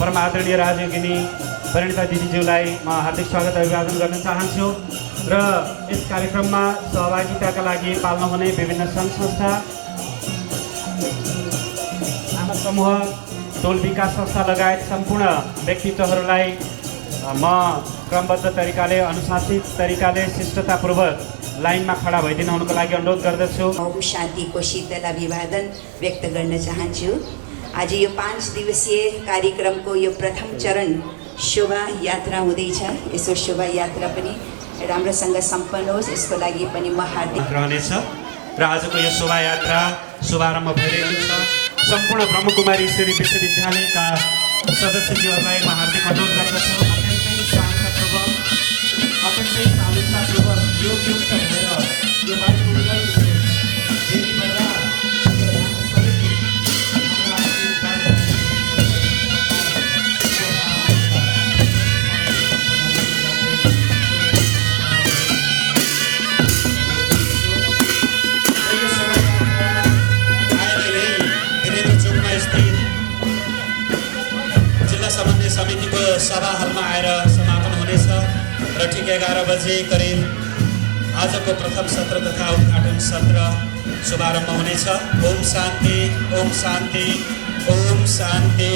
परम आदरणीय राजयोगिनी परिणिता दिदीज्यूलाई म हार्दिक स्वागत अभिवादन गर्न चाहन्छु र यस कार्यक्रममा सहभागिताका लागि पाल्न हुने विभिन्न सङ्घ संस्था, आमा समूह, टोल विकास संस्था लगायत सम्पूर्ण व्यक्तित्वहरूलाई म क्रमबद्ध तरिकाले, अनुशासित तरिकाले, शिष्टतापूर्वक लाइनमा खडा भइदिनु हुनुको लागि अनुरोध गर्दछु। ओम शान्तिको शीतल अभिवादन व्यक्त गर्न चाहन्छु। आज यो 5 दिवसीय कार्यक्रमको यो प्रथम चरण शोभा यात्रा हुँदैछ। यसो शोभा यात्रा पनि राम्रोसँग सम्पन्न होस्, यसको लागि पनि म हार्दिक रहनेछ र आजको यो शोभा यात्रा शुभारम्भ भइरहेको छ। सम्पूर्ण ब्रह्मकुमारी ईश्वरी विश्वविद्यालयका सदस्यज्यूहरूलाई म हार्दिक अनुरोध गर्दछु। अत्यन्तै शान्तपूर्वक, अत्यन्तै शालीनतापूर्वक योगयुक्त भएर यो वायुमण्डल फेरि गर्दा समितिको सभा हलमा आएर समापन हुनेछ र ठिक 11 बजे करिब आजको प्रथम सत्र तथा उद्घाटन सत्र शुभारम्भ हुनेछ। ओम शान्ति, ओम शान्ति, ओम शान्ति।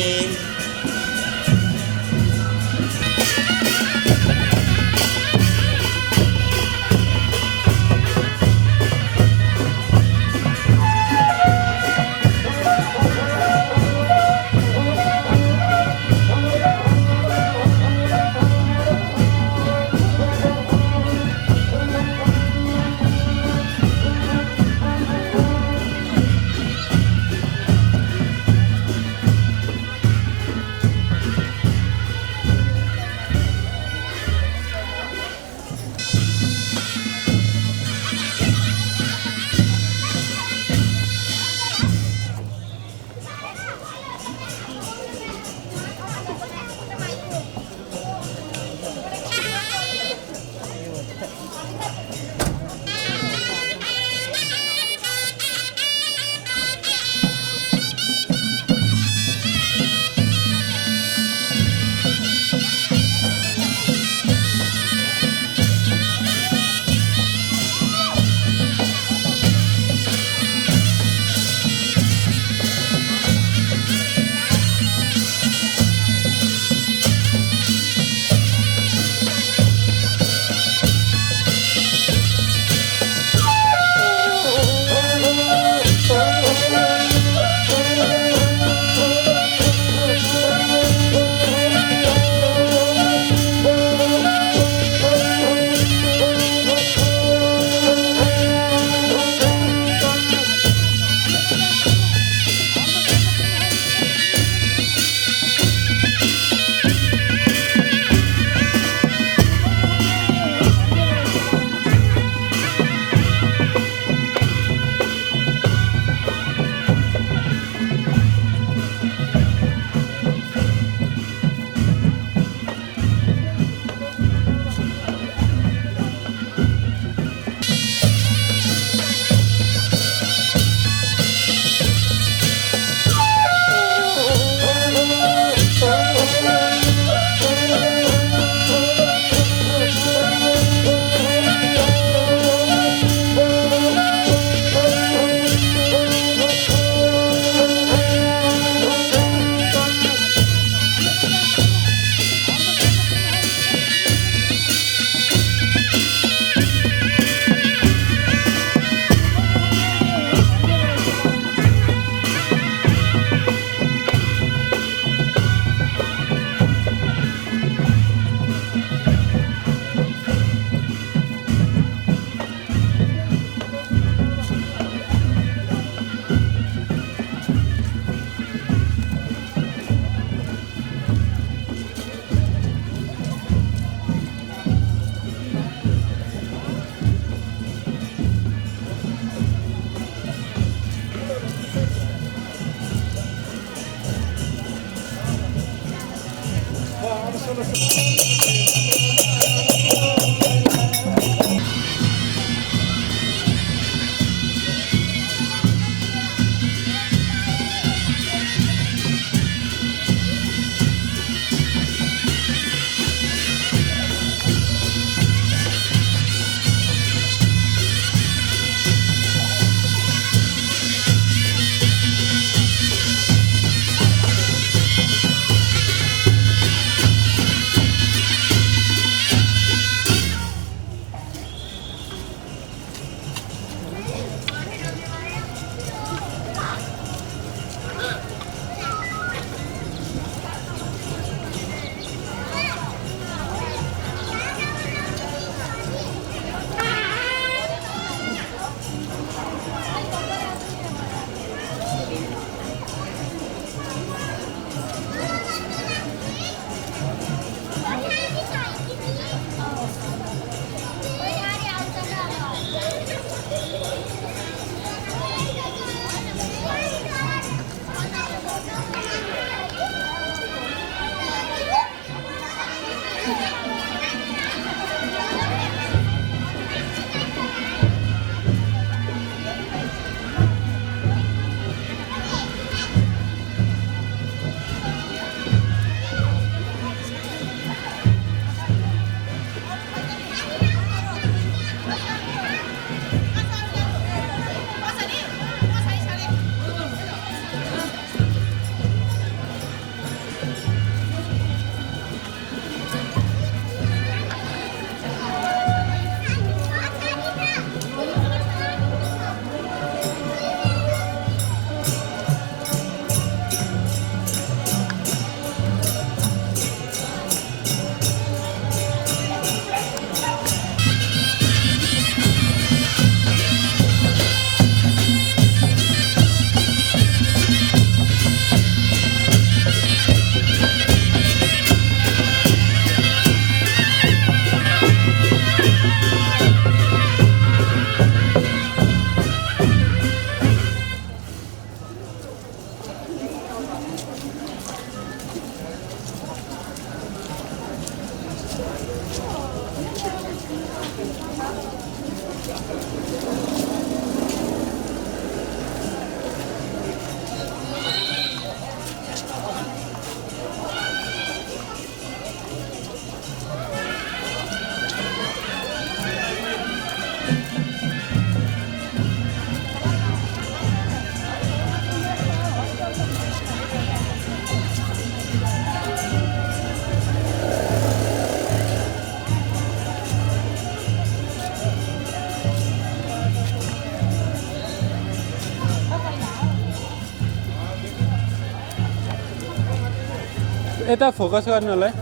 यता फोकस गर्नुलाई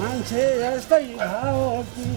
मान्छे यस्तै भाव कि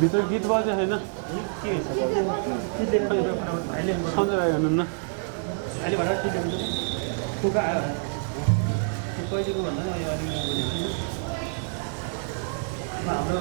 भित्र गीत बजे होइन के सन्जय भाइ हुनुहुन्न अहिले भएर ठिक हुन्छ कुका आयो पहिलेको भन्दा पनि अहिले हाम्रो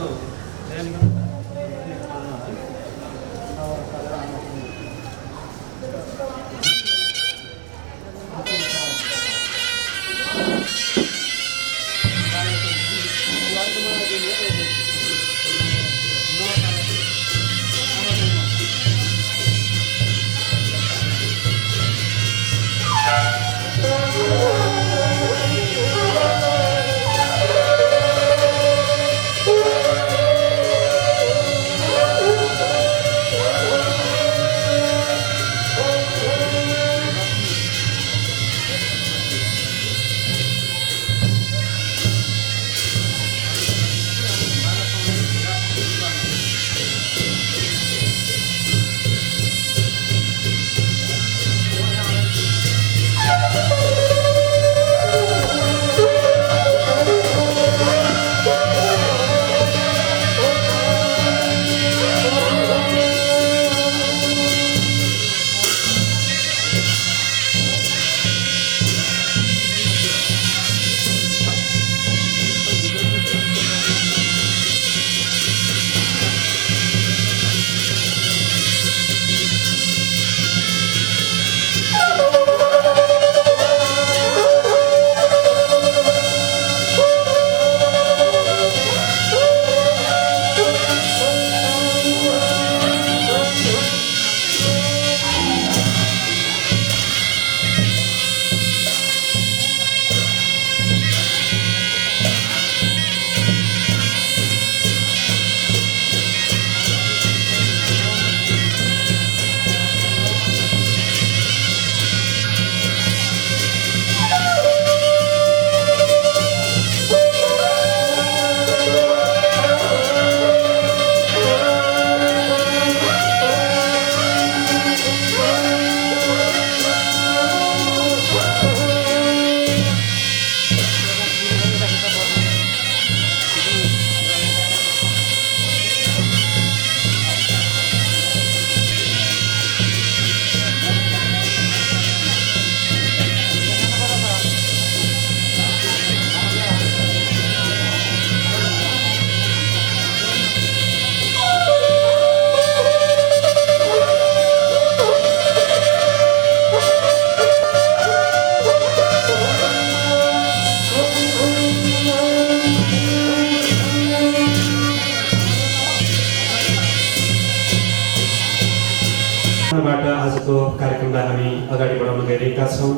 बाट आजको कार्यक्रमलाई हामी अगाडि बढाउन गइरहेका छौँ।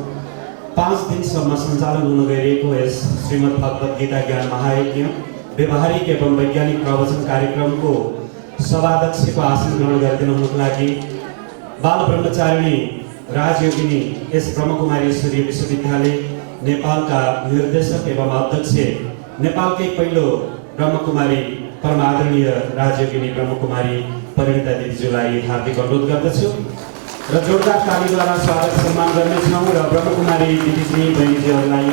5 दिनसम्म सञ्चालन हुन गइरहेको यस श्रीमद् भगवत गीता ज्ञान महायज्ञ व्यवहारिक एवं वैज्ञानिक प्रवचन कार्यक्रमको सभाध्यक्षको आसन ग्रहण गरिदिनुको लागि बाल ब्रह्मचारिणी राजयोगिनी एस ब्रह्मकुमारीश्वरी विश्वविद्यालय नेपालका निर्देशक एवं अध्यक्ष नेपालकै पहिलो ब्रह्मकुमारी परमादरणीय राजयोगिनी ब्रह्मकुमारी परिणिता दिदीज्यूलाई हार्दिक अनुरोध गर्दछु र जोरदार तालीद्वारा स्वागत सम्मान गर्नेछौँ र ब्रह्मकुमारी दिदीजी बहिनीजीहरूलाई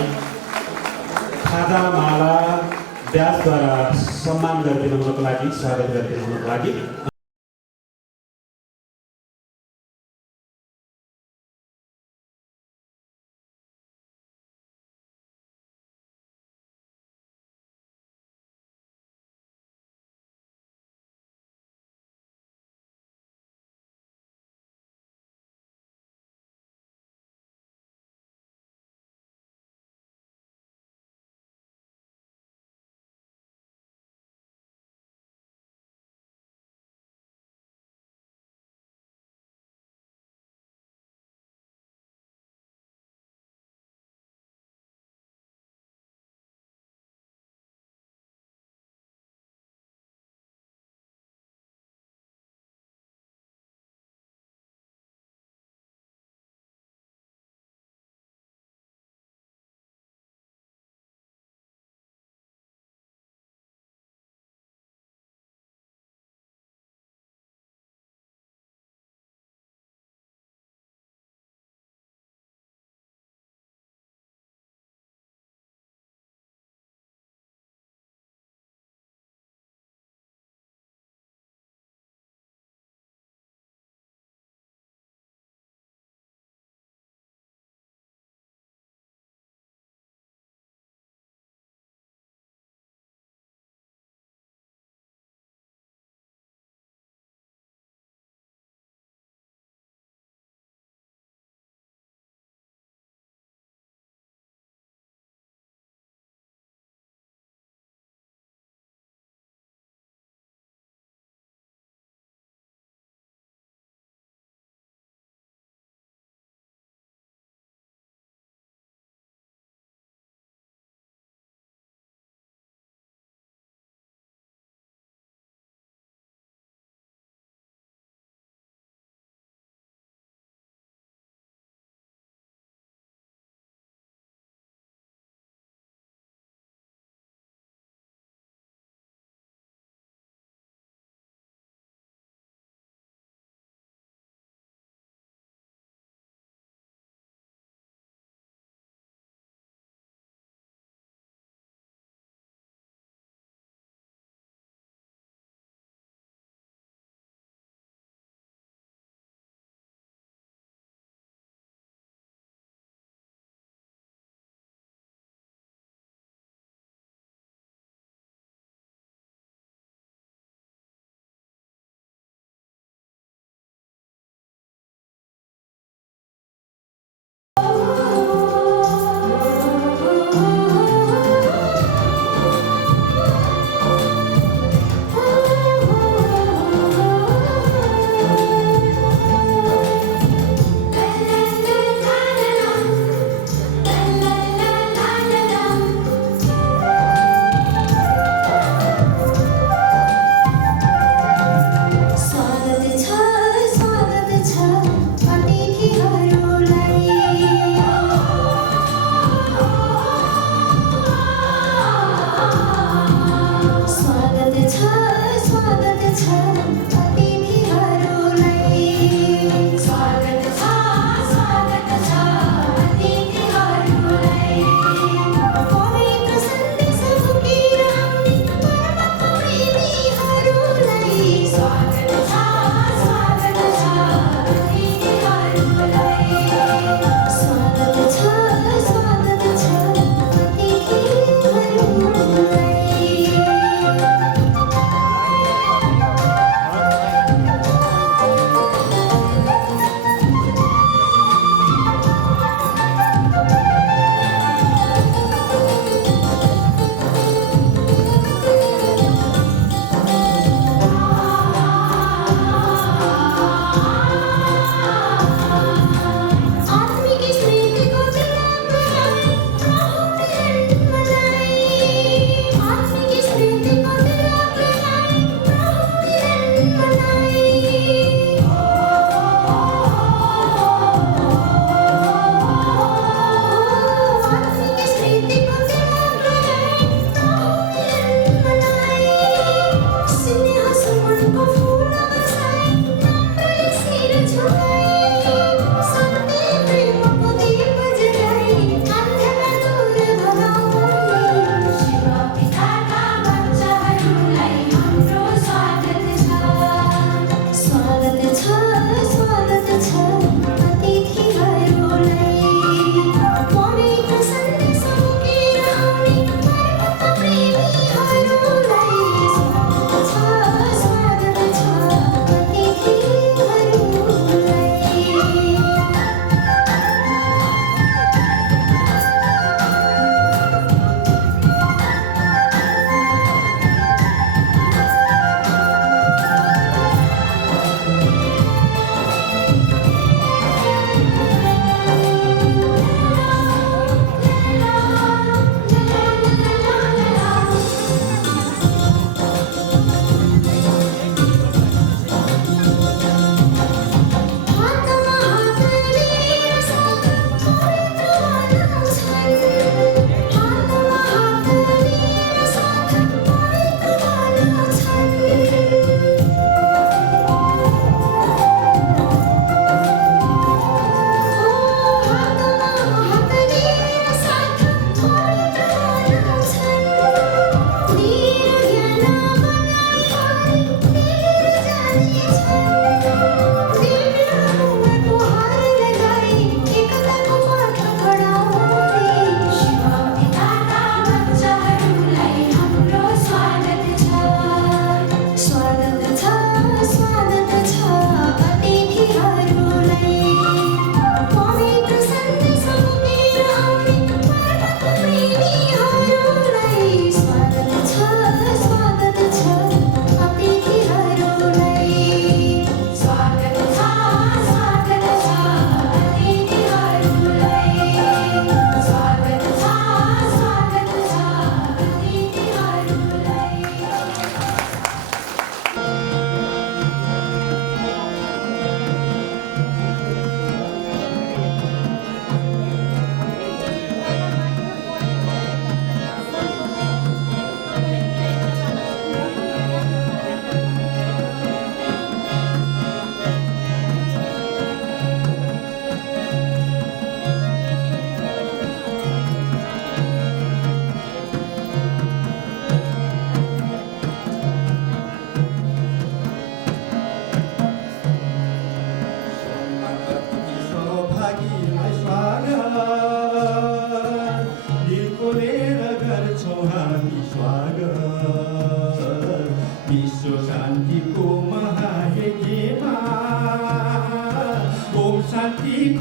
खाजा माला ब्याजद्वारा सम्मान गरिदिनुको लागि स्वागत गरिदिनुको लागि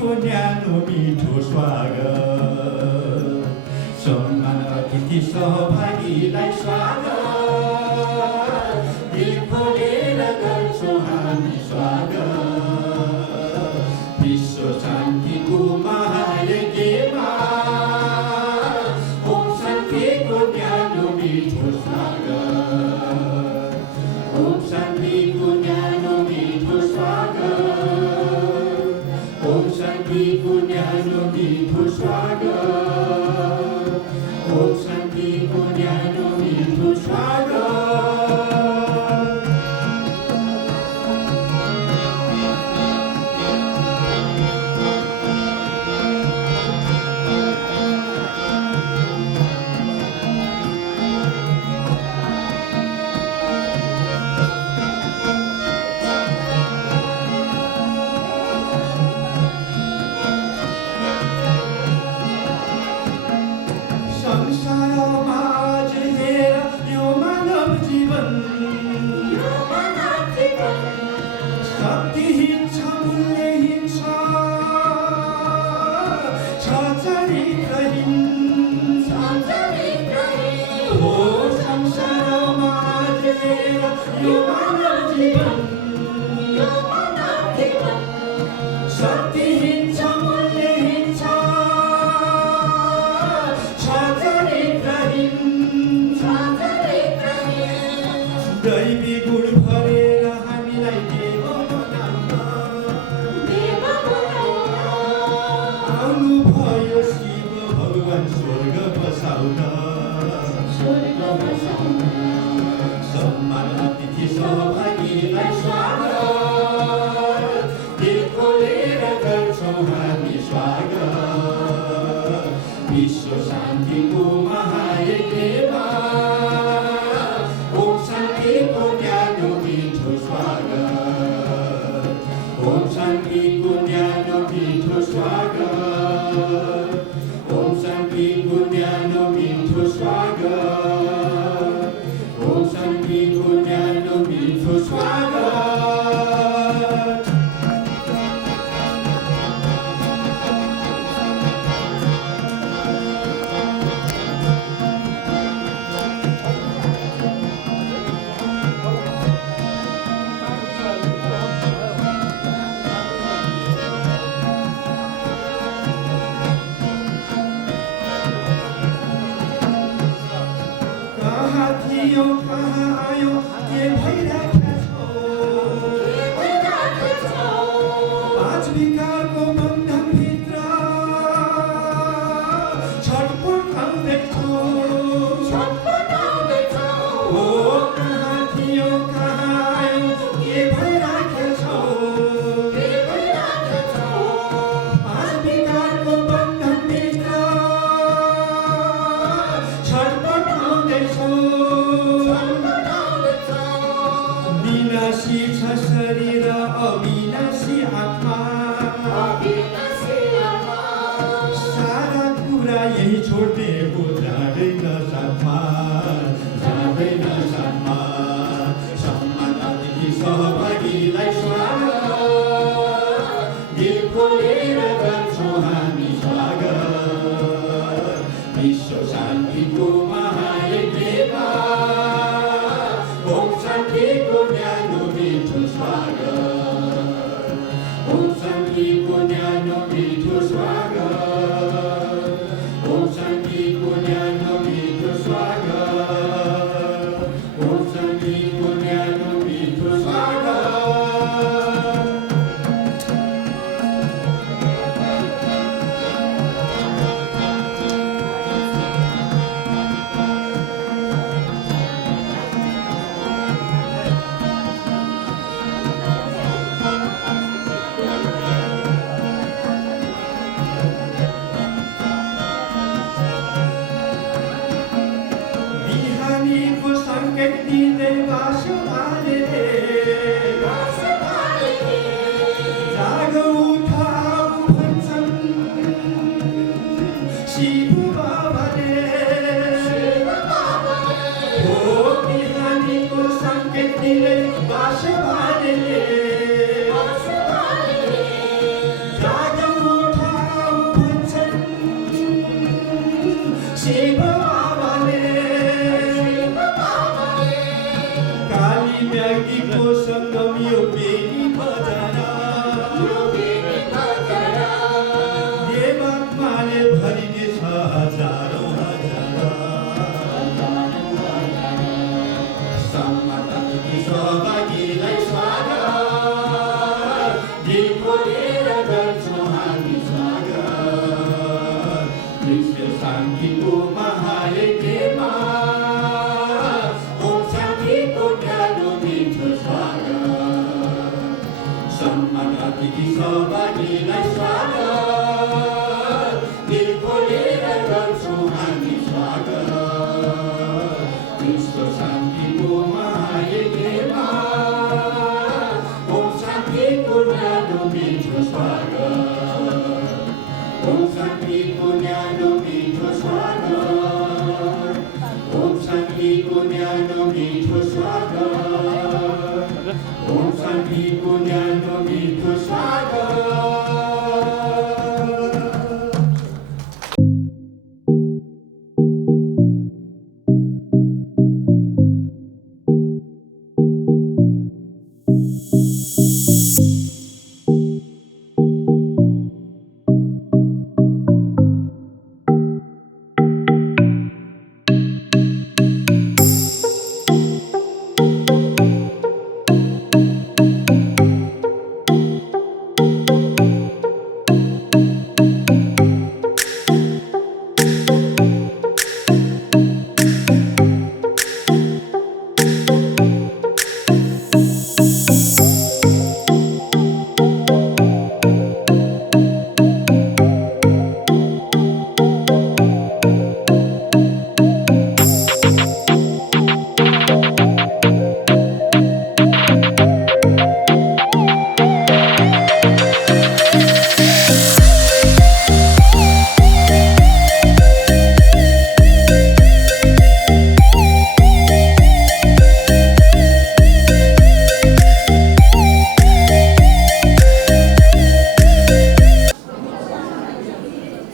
शान्तिको न्यानो मिठो स्वागत सम्मान अतिथि सहभागीलाई स्वागत दिल खोलेर गर्छौँ हामी स्वागत विश्व शान्तिको महायज्ञमा ओम शान्तिको न्यानो मिठो स्वागत ओम शान्तिको न्यानो मिठो स्वागत ओम शान्तिको न्यानो मिठो स्वागत ओम शान्तिको न्यानो मिठो स्वागत संसारमा आज हेर यो मानव जीवन शक्तिहीन छ मूल्यहीन छ चरित्रहीन हो संसारमा आज हेर यो मानव जीवन शक्तिहीन छ मूल्यहीन छ दैवी गुण भरेर हामीलाई देव आउनु भयो शिव भगवान स्वर्ग बसाउन सम्मान अतिथि सहभागीलाई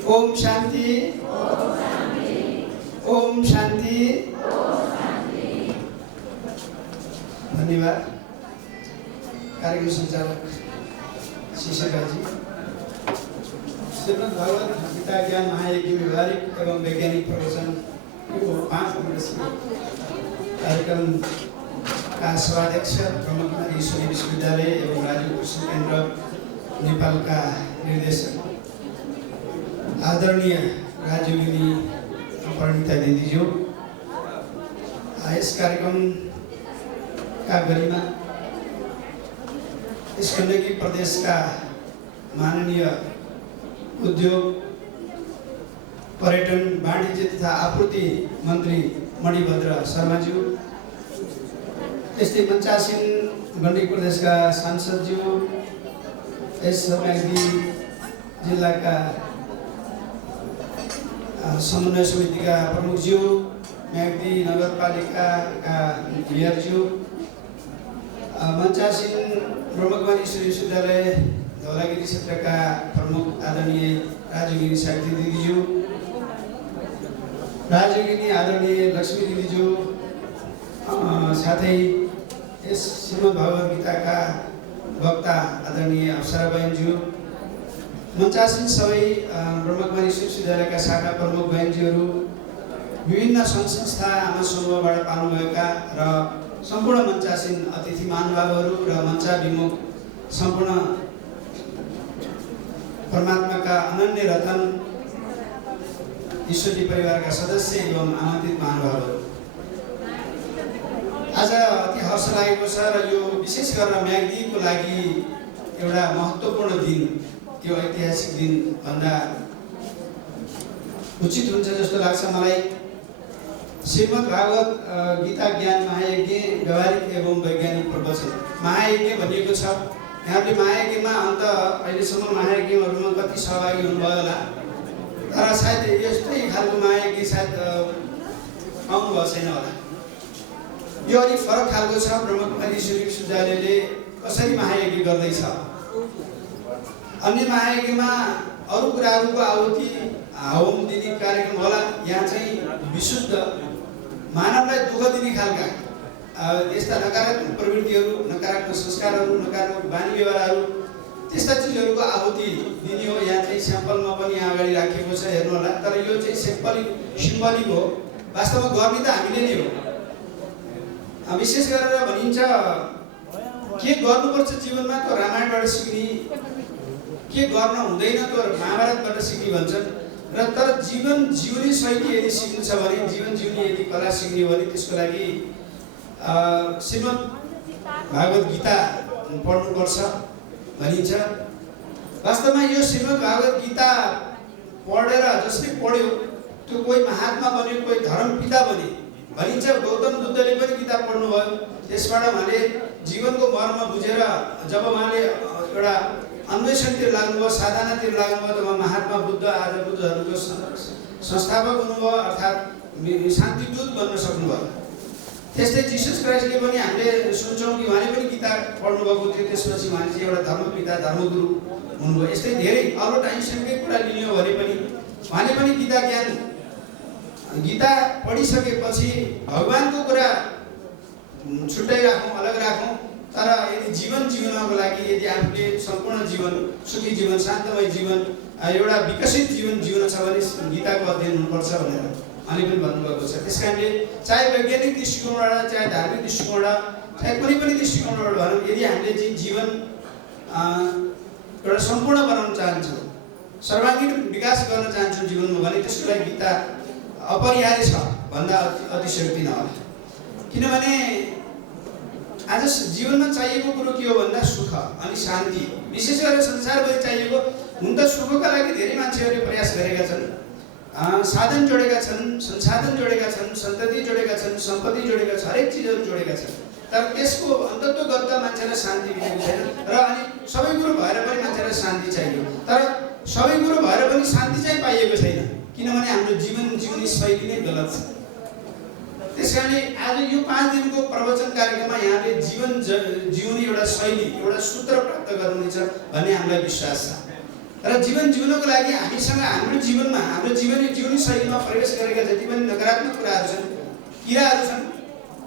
ओम शान्ति ओम शान्ति। धन्यवाद कार्यक्रम सञ्चालक शिशिरजी। श्रीमद् भगवत गीता ज्ञान महायज्ञ व्यवहारिक एवं वैज्ञानिक प्रवचन 5 दिवसीय कार्यक्रम का सभाध्यक्ष ब्रह्मकुमारी ईश्वरी विश्वविद्यालय एवं राजीव कृष्ण केन्द्र नेपालका निर्देशक आदरणीय राजीवगिरी परिणीता दिदीज्यू, यस कार्यक्रमका गरिमा यस गण्डकी प्रदेशका माननीय उद्योग पर्यटन वाणिज्य तथा आपूर्ति मन्त्री मणिभद्र शर्माज्यू, त्यस्तै मञ्चासीन गण्डकी प्रदेशका सांसदज्यू, यस म्याग्दी जिल्लाका समन्वय समितिका प्रमुखज्यू, म्याग्दी नगरपालिकाका मेयरज्यू, मञ्चासीन ब्रह्मकुमारी ईश्वरी विश्वविद्यालय धौलागिरी क्षेत्रका प्रमुख आदरणीय राजीवगिरी साहित्य दिदीज्यू, राजीवगिरी आदरणीय लक्ष्मी दिदीज्यू, साथै यस श्रीमद् भगवत गीताका वक्ता आदरणीय अप्सरा बहनज्यू, मञ्चासीन सबै ब्रह्मकुमारी विश्वविद्यालयका शाखा प्रमुख बहनजीहरू, विभिन्न सङ्घ संस्था आमा समूहबाट पाल्नुभएका र सम्पूर्ण मञ्चासीन अतिथि महानुभावहरू र मञ्चाभिमुख सम्पूर्ण परमात्माका अनन्य रतन ईश्वरी परिवारका सदस्य एवं आमन्त्रित महानुभावहरू, आज अति हर्ष लागेको छ र यो विशेष गरेर म्याग्दीको लागि एउटा महत्त्वपूर्ण दिन, यो ऐतिहासिक दिन भन्दा उचित हुन्छ जस्तो लाग्छ मलाई। श्रीमद् भागवत गीता ज्ञान महायज्ञ व्यवहारिक एवं वैज्ञानिक प्रवचन महायज्ञ भनिएको छ। यहाँले महायज्ञमा अन्त अहिलेसम्म महायज्ञहरूमा कति सहभागी हुनुभयो होला, तर सायद यस्तै खालको महायज्ञ सायद पाउनुभएको छैन होला। यो अलिक फरक खालको छ। ब्रह्मकुमारी ईश्वरी विश्वविद्यालयले कसरी महायज्ञ गर्दैछ, अन्य महायज्ञमा अरू कुराहरूको आहुति होम दिने कार्यक्रम होला, यहाँ चाहिँ विशुद्ध मानवलाई दुःख दिने खालका यस्ता नकारात्मक प्रवृत्तिहरू, नकारात्मक संस्कारहरू, नकारात्मक बानी व्यवहारहरू, त्यस्ता चिजहरूको आहुति दिने हो। यहाँ चाहिँ स्याम्पलमा पनि यहाँ अगाडि राखिएको छ, हेर्नु होला। तर यो चाहिँ सिम्बलिक हो, वास्तवमा गर्ने त हामीले नै हो। विशेष गरेर भनिन्छ के गर्नुपर्छ जीवनमा त रामायणबाट सिक्ने, के गर्न हुँदैन त महाभारतबाट सिक्ने भन्छन्। र तर जीवन जिउने शैली यदि सिक्नु छ भने, जीवन जिउने यदि कला सिक्ने हो भने त्यसको लागि श्रीमद् भागवत गीता पढ्नुपर्छ भनिन्छ। वास्तवमा यो श्रीमद् भागवत गीता पढेर जसले पढ्यो त्यो कोही महात्मा बन्यो, कोही धर्मपिता बने भनिन्छ। गौतम बुद्धले पनि गीता पढ्नुभयो, त्यसबाट उहाँले जीवनको मर्म बुझेर जब उहाँले एउटा अन्वेषणतिर लाग्नुभयो, साधनातिर लाग्नुभयो, तब महात्मा बुद्ध आज बुद्ध धर्मको संस्थापक हुनुभयो, अर्थात् शान्तिदूत बन्न सक्नुभयो। त्यस्तै जिसस क्राइस्टले पनि हामीले सुन्छौँ कि उहाँले पनि गीता पढ्नुभएको थियो, त्यसपछि उहाँले चाहिँ एउटा धर्मपिता धर्मगुरु हुनुभयो। यस्तै धेरै अल्बर्ट आइन्स्टाइनकै कुरा लिने हो भने पनि उहाँले पनि गीता ज्ञान गीता पढिसकेपछि भगवानको कुरा छुट्टै राखौँ, अलग राखौँ, तर यदि जीवन जिउनको लागि, यदि आफूले सम्पूर्ण जीवन, सुखी जीवन, शान्तमय जीवन, एउटा विकसित जीवन जिउन छ भने गीताको अध्ययन हुनुपर्छ भनेर उहाँले पनि भन्नुभएको छ। त्यस कारणले चाहे वैज्ञानिक दृष्टिकोणबाट, चाहे धार्मिक दृष्टिकोणबाट, चाहे कुनै पनि दृष्टिकोणबाट भनौँ, यदि हामीले चाहिँ जीवन एउटा सम्पूर्ण बनाउन चाहन्छौँ, सर्वाङ्गीण विकास गर्न चाहन्छौँ जीवनमा भने त्यसको लागि गीता अपरिहार्य छ भन्दा अतिशयोक्ति नहोला। किनभने आज जीवनमा चाहिएको कुरो के हो भन्दा सुख अनि शान्ति, विशेष गरेर संसारभरि चाहिएको। हुन त सुखका लागि धेरै मान्छेहरूले प्रयास गरेका छन्, साधन जोडेका छन्, संसाधन जोडेका छन्, सन्तति जोडेका छन्, सम्पत्ति जोडेका छन्, हरेक चिजहरू जोडेका छन्, तर त्यसको अन्तत्वगत मान्छेलाई शान्ति मिलेको छैन। र अनि सबै कुरो भएर पनि मान्छेलाई शान्ति चाहियो, तर सबै कुरो भएर पनि शान्ति चाहिँ पाइएको छैन, किनभने हाम्रो जीवन जिउने शैली नै गलत छ। त्यसकारणले आज यो 5 दिनको प्रवचन कार्यक्रममा यहाँले जीवन जिउने एउटा शैली, एउटा सूत्र प्राप्त गर्नुहुनेछ भन्ने हामीलाई विश्वास छ। र जीवन जिउनको लागि हामीसँग हाम्रो जीवनमा हाम्रो जीवनी शैलीमा प्रवेश गरेका जति पनि नकारात्मक कुराहरू छन्, किराहरू छन्,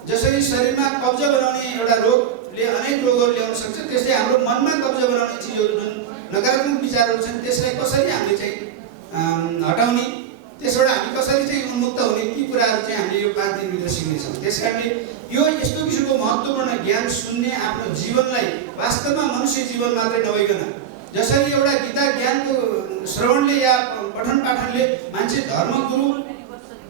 जसरी शरीरमा कब्जा बनाउने एउटा रोगले अनेक रोगहरू ल्याउन सक्छ, त्यस्तै हाम्रो मनमा कब्जा बनाउने चिजहरू जुन नकारात्मक विचारहरू छन् त्यसलाई कसरी हामीले चाहिँ हटाउने, त्यसबाट हामी कसरी चाहिँ उन्मुक्त हुने, ती कुराहरू चाहिँ हामीले यो 5 दिनभित्र सिक्नेछौँ। त्यसकारणले यो यस्तो किसिमको महत्त्वपूर्ण ज्ञान सुन्ने आफ्नो जीवनलाई वास्तवमा मनुष्य जीवन मात्रै नभइकन जसरी एउटा गीता ज्ञानको श्रवणले या पठन पाठनले मान्छे धर्मगुरु,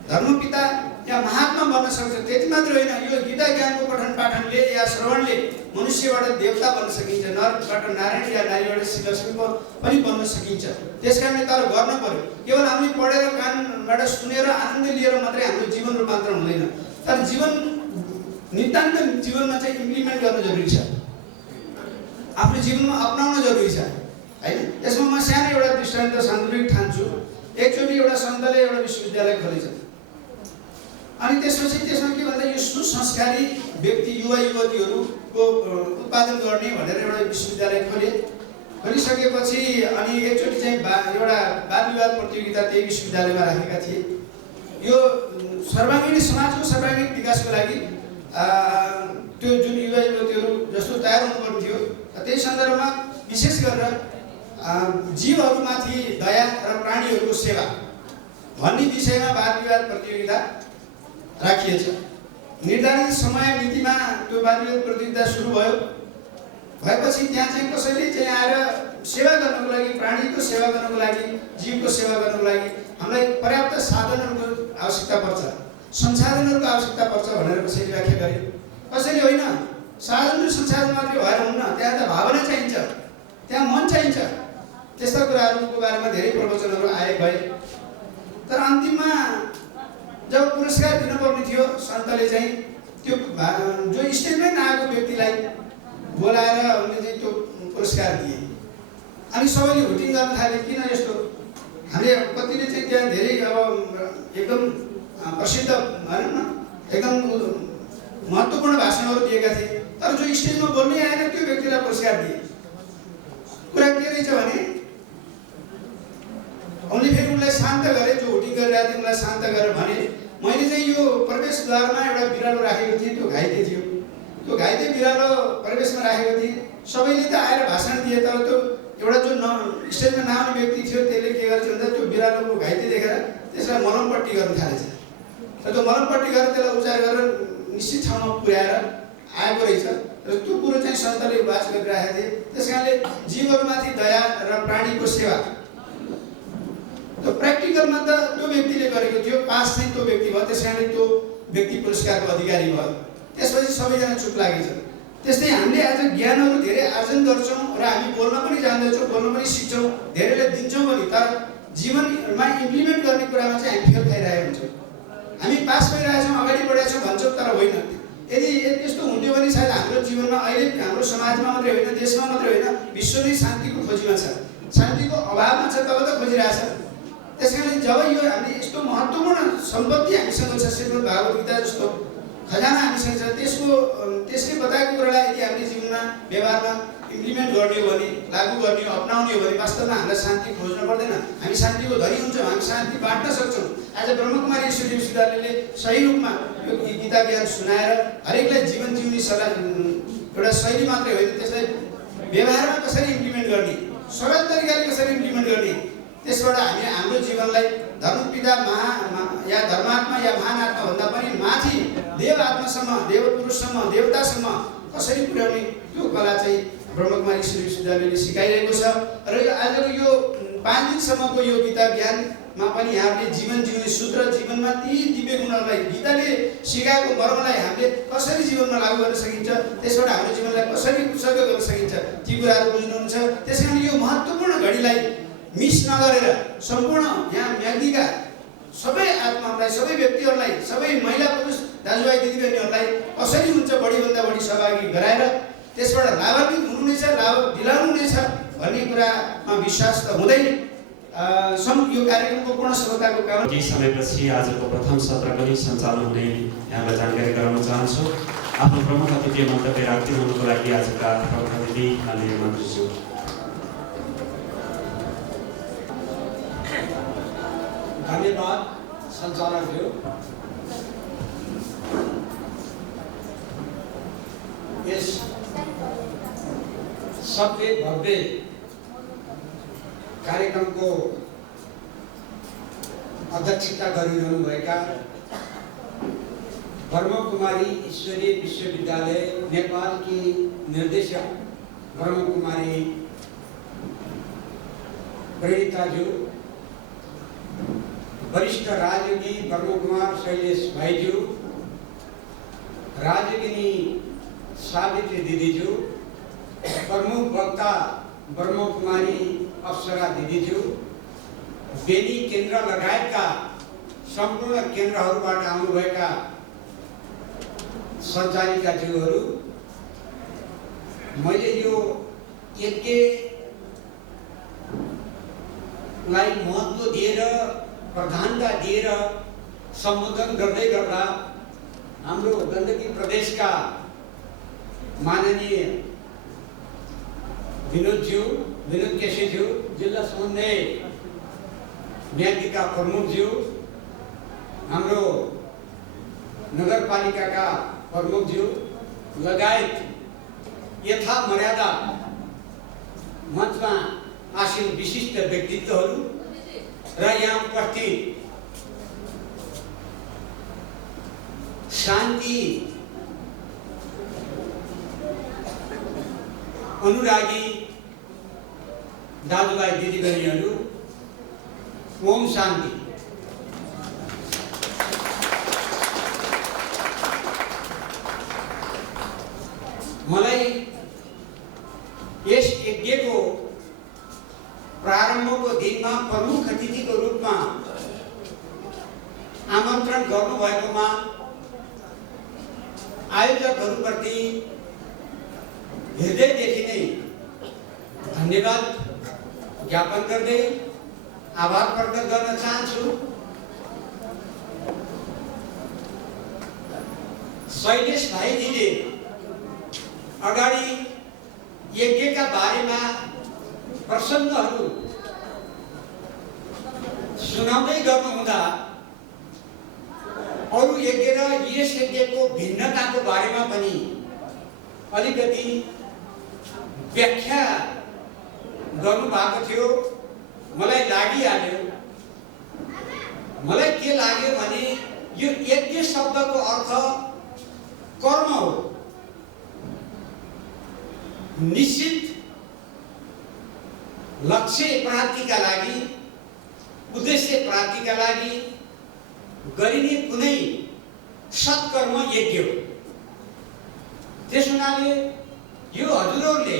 धर्मपिता या महात्मा बन्न सक्छ, त्यति मात्र होइन, यो गीता ज्ञानको पठन पाठनले या श्रवणले मनुष्यबाट देवता बन्न सकिन्छ, नरबाट नारायण या नारीबाट श्रीलक्ष्मी पनि बन्न सकिन्छ। त्यसकारणले तर गर्न पर्यो। केवल हामीले पढेर कानबाट सुनेर आनन्द लिएर मात्रै हाम्रो जीवन रूपान्तरण हुँदैन, तर जीवन नितान्त जीवनमा चाहिँ इम्प्लिमेन्ट गर्न जरुरी छ, आफ्नो जीवनमा अपनाउन जरुरी छ हैन। यसमा म सानो एउटा दृष्टान्त सान्दर्भिक ठान्छु। एकचोटि एउटा सन्तले एउटा विश्वविद्यालय खोलेछ, अनि त्यसपछि त्यसमा के भन्दा यो सुसंस्कारी व्यक्ति युवा युवतीहरूको उत्पादन गर्ने भनेर एउटा विश्वविद्यालय खोलिसकेपछि अनि एकचोटि चाहिँ एउटा वाद विवाद प्रतियोगिता त्यही विश्वविद्यालयमा राखेका थिए। यो सर्वाङ्गीण समाजको सर्वाङ्गीण विकासको लागि त्यो जुन युवा युवतीहरू जस्तो तयार हुनुपर्ने थियो, त्यही सन्दर्भमा विशेष गरेर जीवहरूमाथि दया र प्राणीहरूको सेवा भन्ने विषयमा वाद विवाद प्रतियोगिता राखिएछ। निर्धारित समय मितिमा त्यो वाद विवाद प्रतियोगिता सुरु भएपछि त्यहाँ चाहिँ कसैले चाहिँ आएर सेवा गर्नको लागि, प्राणीको सेवा गर्नको लागि, जीवको सेवा गर्नको लागि हामीलाई पर्याप्त साधनहरूको आवश्यकता पर्छ, संसाधनहरूको आवश्यकता पर्छ भनेर कसैले व्याख्या गरे। कसैले होइन, साधन र संसाधन मात्रै भएर हुन्न, त्यहाँ त भावना चाहिन्छ, त्यहाँ मन चाहिन्छ। त्यस्ता कुराहरूको बारेमा धेरै प्रवचनहरू भए। तर अन्तिममा जब पुरस्कार दिनुपर्ने थियो, सन्तले चाहिँ त्यो जो स्टेजमै नआएको व्यक्तिलाई बोलाएर उनले चाहिँ त्यो पुरस्कार दिए। अनि सबैले हुटिङ गर्न थाले, किन यस्तो? हामीले कतिले चाहिँ त्यहाँ धेरै अब एकदम प्रसिद्ध भनौँ न एकदम महत्त्वपूर्ण भाषणहरू दिएका थिए, तर जो स्टेजमा बोल्नै आएन त्यो व्यक्तिलाई पुरस्कार दिए। कुरा के रहेछ भने उनले फेरि उनलाई शान्त गरे, जो हुटिङ गरिरहेको थियो उनलाई शान्त गरेर भने मैले चाहिँ यो प्रवेशद्वारमा एउटा बिरालो राखेको थिएँ, त्यो घाइते थियो, त्यो घाइते बिरालो प्रवेशमा राखेको थिएँ। सबैले त आएर भाषण दिए, तर त्यो एउटा जो स्टेजमा नआउने व्यक्ति थियो त्यसले के गर्छ भन्दा त्यो बिरालोको घाइते देखेर त्यसलाई मलमपट्टि गर्न थालेछ र त्यो मलमपट्टि गरेर त्यसलाई उपचार गरेर निश्चित ठाउँमा पुर्याएर आएको रहेछ। र त्यो कुरो चाहिँ सन्तले वाच गरिरहेका थिए। त्यस कारणले जीवहरूमाथि दया र प्राणीको सेवा त्यो प्र्याक्टिकलमा त त्यो व्यक्तिले गरेको थियो, पास चाहिँ त्यो व्यक्ति भयो, त्यस कारणले त्यो व्यक्ति पुरस्कारको अधिकारी भयो। त्यसपछि सबैजना चुप लागेछ। त्यस्तै हामीले आज ज्ञानहरू धेरै आर्जन गर्छौँ र हामी बोल्न पनि जान्दैछौँ, बोल्न पनि सिक्छौँ, धेरैलाई दिन्छौँ पनि, तर जीवनमा इम्प्लिमेन्ट गर्ने कुरामा चाहिँ हामी फेल खाइरहेका हुन्छौँ। हामी पास भइरहेछौँ, अगाडि बढेका छौँ भन्छौँ, तर होइन। यदि यस्तो हुन्थ्यो भने सायद हाम्रो जीवनमा अहिले हाम्रो समाजमा मात्रै होइन, देशमा मात्रै होइन, विश्व नै शान्तिको खोजीमा छ, शान्तिको अभावमा छ, तब त खोजिरहेछ। त्यस कारणले जब यो हामीले यस्तो महत्त्वपूर्ण सम्पत्ति हामीसँग छ, श्रीमद् भागवत गीता जस्तो खजाना हामीसँग छ, त्यसले बताएको कुरालाई यदि हामीले जीवनमा व्यवहारमा इम्प्लिमेन्ट गर्ने हो भने, लागू गर्ने हो, अपनाउने हो भने वास्तवमा हामीलाई शान्ति खोज्नु पर्दैन, हामी शान्तिको धनी हुन्छौँ, हामी शान्ति बाँट्न सक्छौँ। आज ब्रह्मकुमारी ईश्वरीय विश्वविद्यालयले सही रूपमा यो गीता ज्ञान सुनाएर हरेकलाई जीवन जिउने सल्लाह एउटा शैली मात्रै होइन, त्यसलाई व्यवहारमा कसरी इम्प्लिमेन्ट गर्ने, सरल तरिकाले कसरी इम्प्लिमेन्ट गर्ने, त्यसबाट हामी हाम्रो जीवनलाई धर्मपिता या धर्मात्मा या महान आत्मा भन्दा पनि माथि देव आत्मासम्म, देव पुरुषसम्म, देवतासम्म कसरी पुर्याउने त्यो कला चाहिँ ब्रह्मकुमारी ईश्वरीय विश्वविद्यालयले सिकाइरहेको छ। र यो आजको यो 5 दिनसम्मको यो गीता ज्ञानमा पनि हामीले जीवन जिउने सूत्र, जीवनमा ती दिव्य गुणहरूलाई, गीताले सिकाएको मर्मलाई हामीले कसरी जीवनमा लागू गर्न सकिन्छ, त्यसबाट हाम्रो जीवनलाई कसरी उत्सर्ग गर्न सकिन्छ, ती कुराहरू बुझ्नुहुन्छ। त्यस कारण यो महत्त्वपूर्ण घडीलाई मिस नगरेर सम्पूर्ण यहाँ म्याग्दीका सबै आत्माहरूलाई, सबै व्यक्तिहरूलाई, सबै महिला पुरुष दाजुभाइ दिदीबहिनीहरूलाई कसरी हुन्छ बढीभन्दा बढी सहभागी गराएर त्यसबाट लाभान्वित हुनुहुनेछ, लाभ दिलाउनु हुनेछ भन्ने कुरामा विश्वास त हुँदै यो कार्यक्रमको पूर्ण सफलताको कामना। केही समयपछि आजको प्रथम सत्र पनि सञ्चालन हुने यहाँलाई जानकारी गराउन चाहन्छु। आफ्नो प्रमुख अतिथि मन्तव्य राखिदिनुको लागि आजका प्रमुख अतिथि माननीय मन्त्रीज्यू। धन्यवाद सञ्चालकज्यू। यस सभ्य भव्य कार्यक्रमको अध्यक्षता गरिरहनुभएका ब्रह्मकुमारी ईश्वरीय विश्वविद्यालय नेपालकी निर्देशक ब्रह्मकुमारी प्रेरिताज्यू, वरिष्ठ राजयोगी ब्रह्मकुमार शैलेश भाइज्यू, राजयोगिनी सावित्री दिदीज्यू, प्रमुख वक्ता ब्रह्मकुमारी अप्सरा दिदीज्यू, बेनी केन्द्र लगायतका सम्पूर्ण केन्द्रहरूबाट आउनुभएका सञ्चालिकाज्यूहरू, मैले यो यज्ञलाई महत्त्व दिएर प्रधानता दिएर सम्बोधन गर्दै गर्दा हाम्रो गण्डकी प्रदेशका माननीय विनोद केसीज्यू, जिल्ला समन्वय न्यायिका प्रमुखज्यू, हाम्रो नगरपालिकाका प्रमुखज्यू लगायत यथा मर्यादा मञ्चमा आसीन विशिष्ट व्यक्तित्वहरू र यहाँ उपस्थित शान्ति अनुरागी दाजुभाइ दिदीबहिनीहरू, ओम शान्ति। मलाई यस यज्ञको प्रारम्भको दिनमा प्रमुख अतिथिको रूपमा आमन्त्रण गर्नुभएकोमा आयोजकहरूप्रति हृदयदेखि नै धन्यवाद ज्ञापन गर्दै आभार प्रकट गर्न चाहन्छु। शैलेश भाइजीले अगाडि यज्ञका बारेमा प्रसङ्गहरू सुनाउँदै गर्नुहुँदा अरू यज्ञ र यस यज्ञको भिन्नताको बारेमा पनि अलिकति व्याख्या गर्नुभएको थियो। मलाई लागिहाल्यो, मलाई के लाग्यो भने यो यज्ञ शब्दको अर्थ कर्म हो। निश्चित लक्ष्य प्राप्तिका लागि, उद्देश्य प्राप्तिका लागि गरिने कुनै सत्कर्म यज्ञ हो। त्यस हुनाले यो हजुरहरूले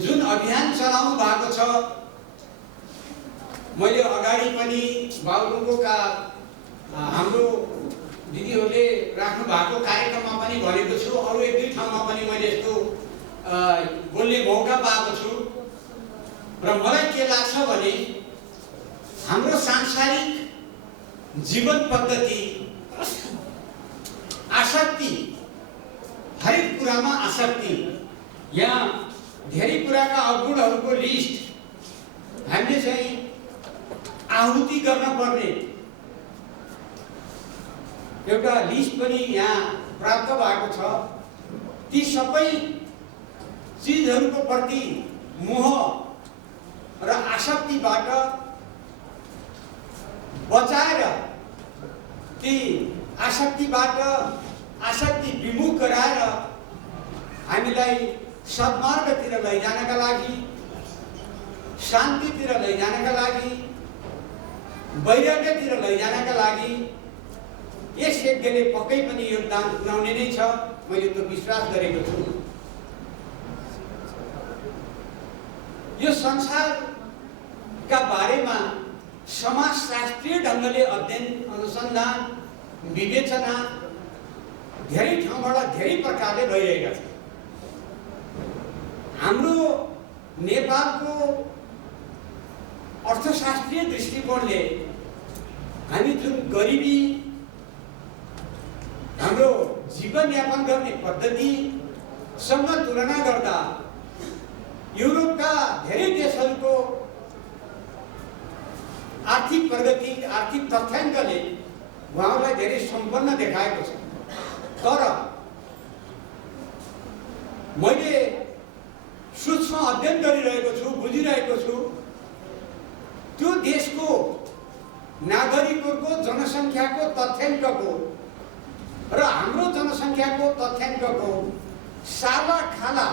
जुन अभियान चलाउनु भएको छ, मैले अगाडि पनि बाबुका हाम्रो दिदीहरूले राख्नु भएको कार्यक्रममा पनि भनेको छु, अरू एक दुई ठाउँमा पनि मैले यस्तो बोल्ने मौका पाएको छु। र मलाई के लाग्छ भने हाम्रो सांसारिक जीवन पद्धति, आसक्ति, हरेक कुरामा आसक्ति, यहाँ धेरै कुराका अवगुणहरूको लिस्ट हामीले चाहिँ आहुति गर्न पर्ने एउटा लिस्ट पनि यहाँ प्राप्त भएको छ। ती सबै चिजहरूको प्रति मोह र आसक्तिबाट बचाएर, ती आसक्तिबाट आसक्ति विमुख गराएर हामीलाई सद्मार्गतिर लैजानका लागि, शान्तितिर लैजानका लागि, वैराग्यतिर लैजानका लागि यस यज्ञले पक्कै पनि योगदान पुर्याउने नै छ। मैले त्यो विश्वास गरेको छु। यो संसारका बारेमा समाजशास्त्रीय ढङ्गले अध्ययन, अनुसन्धान, विवेचना धेरै ठाउँबाट धेरै प्रकारले भइरहेका छन्। हाम्रो नेपालको अर्थशास्त्रीय दृष्टिकोणले हामी जुन गरिबी, हाम्रो जीवनयापन गर्ने पद्धतिसँग तुलना गर्दा युरोपका धेरै देशहरूको आर्थिक प्रगति, आर्थिक तथ्याङ्कले उहाँहरूलाई धेरै सम्पन्न देखाएको छ। तर मैले सूक्ष्म अध्ययन गरिरहेको छु, बुझिरहेको छु, त्यो देशको नागरिकहरूको जनसङ्ख्याको तथ्याङ्कको र हाम्रो जनसङ्ख्याको तथ्याङ्कको साला खाला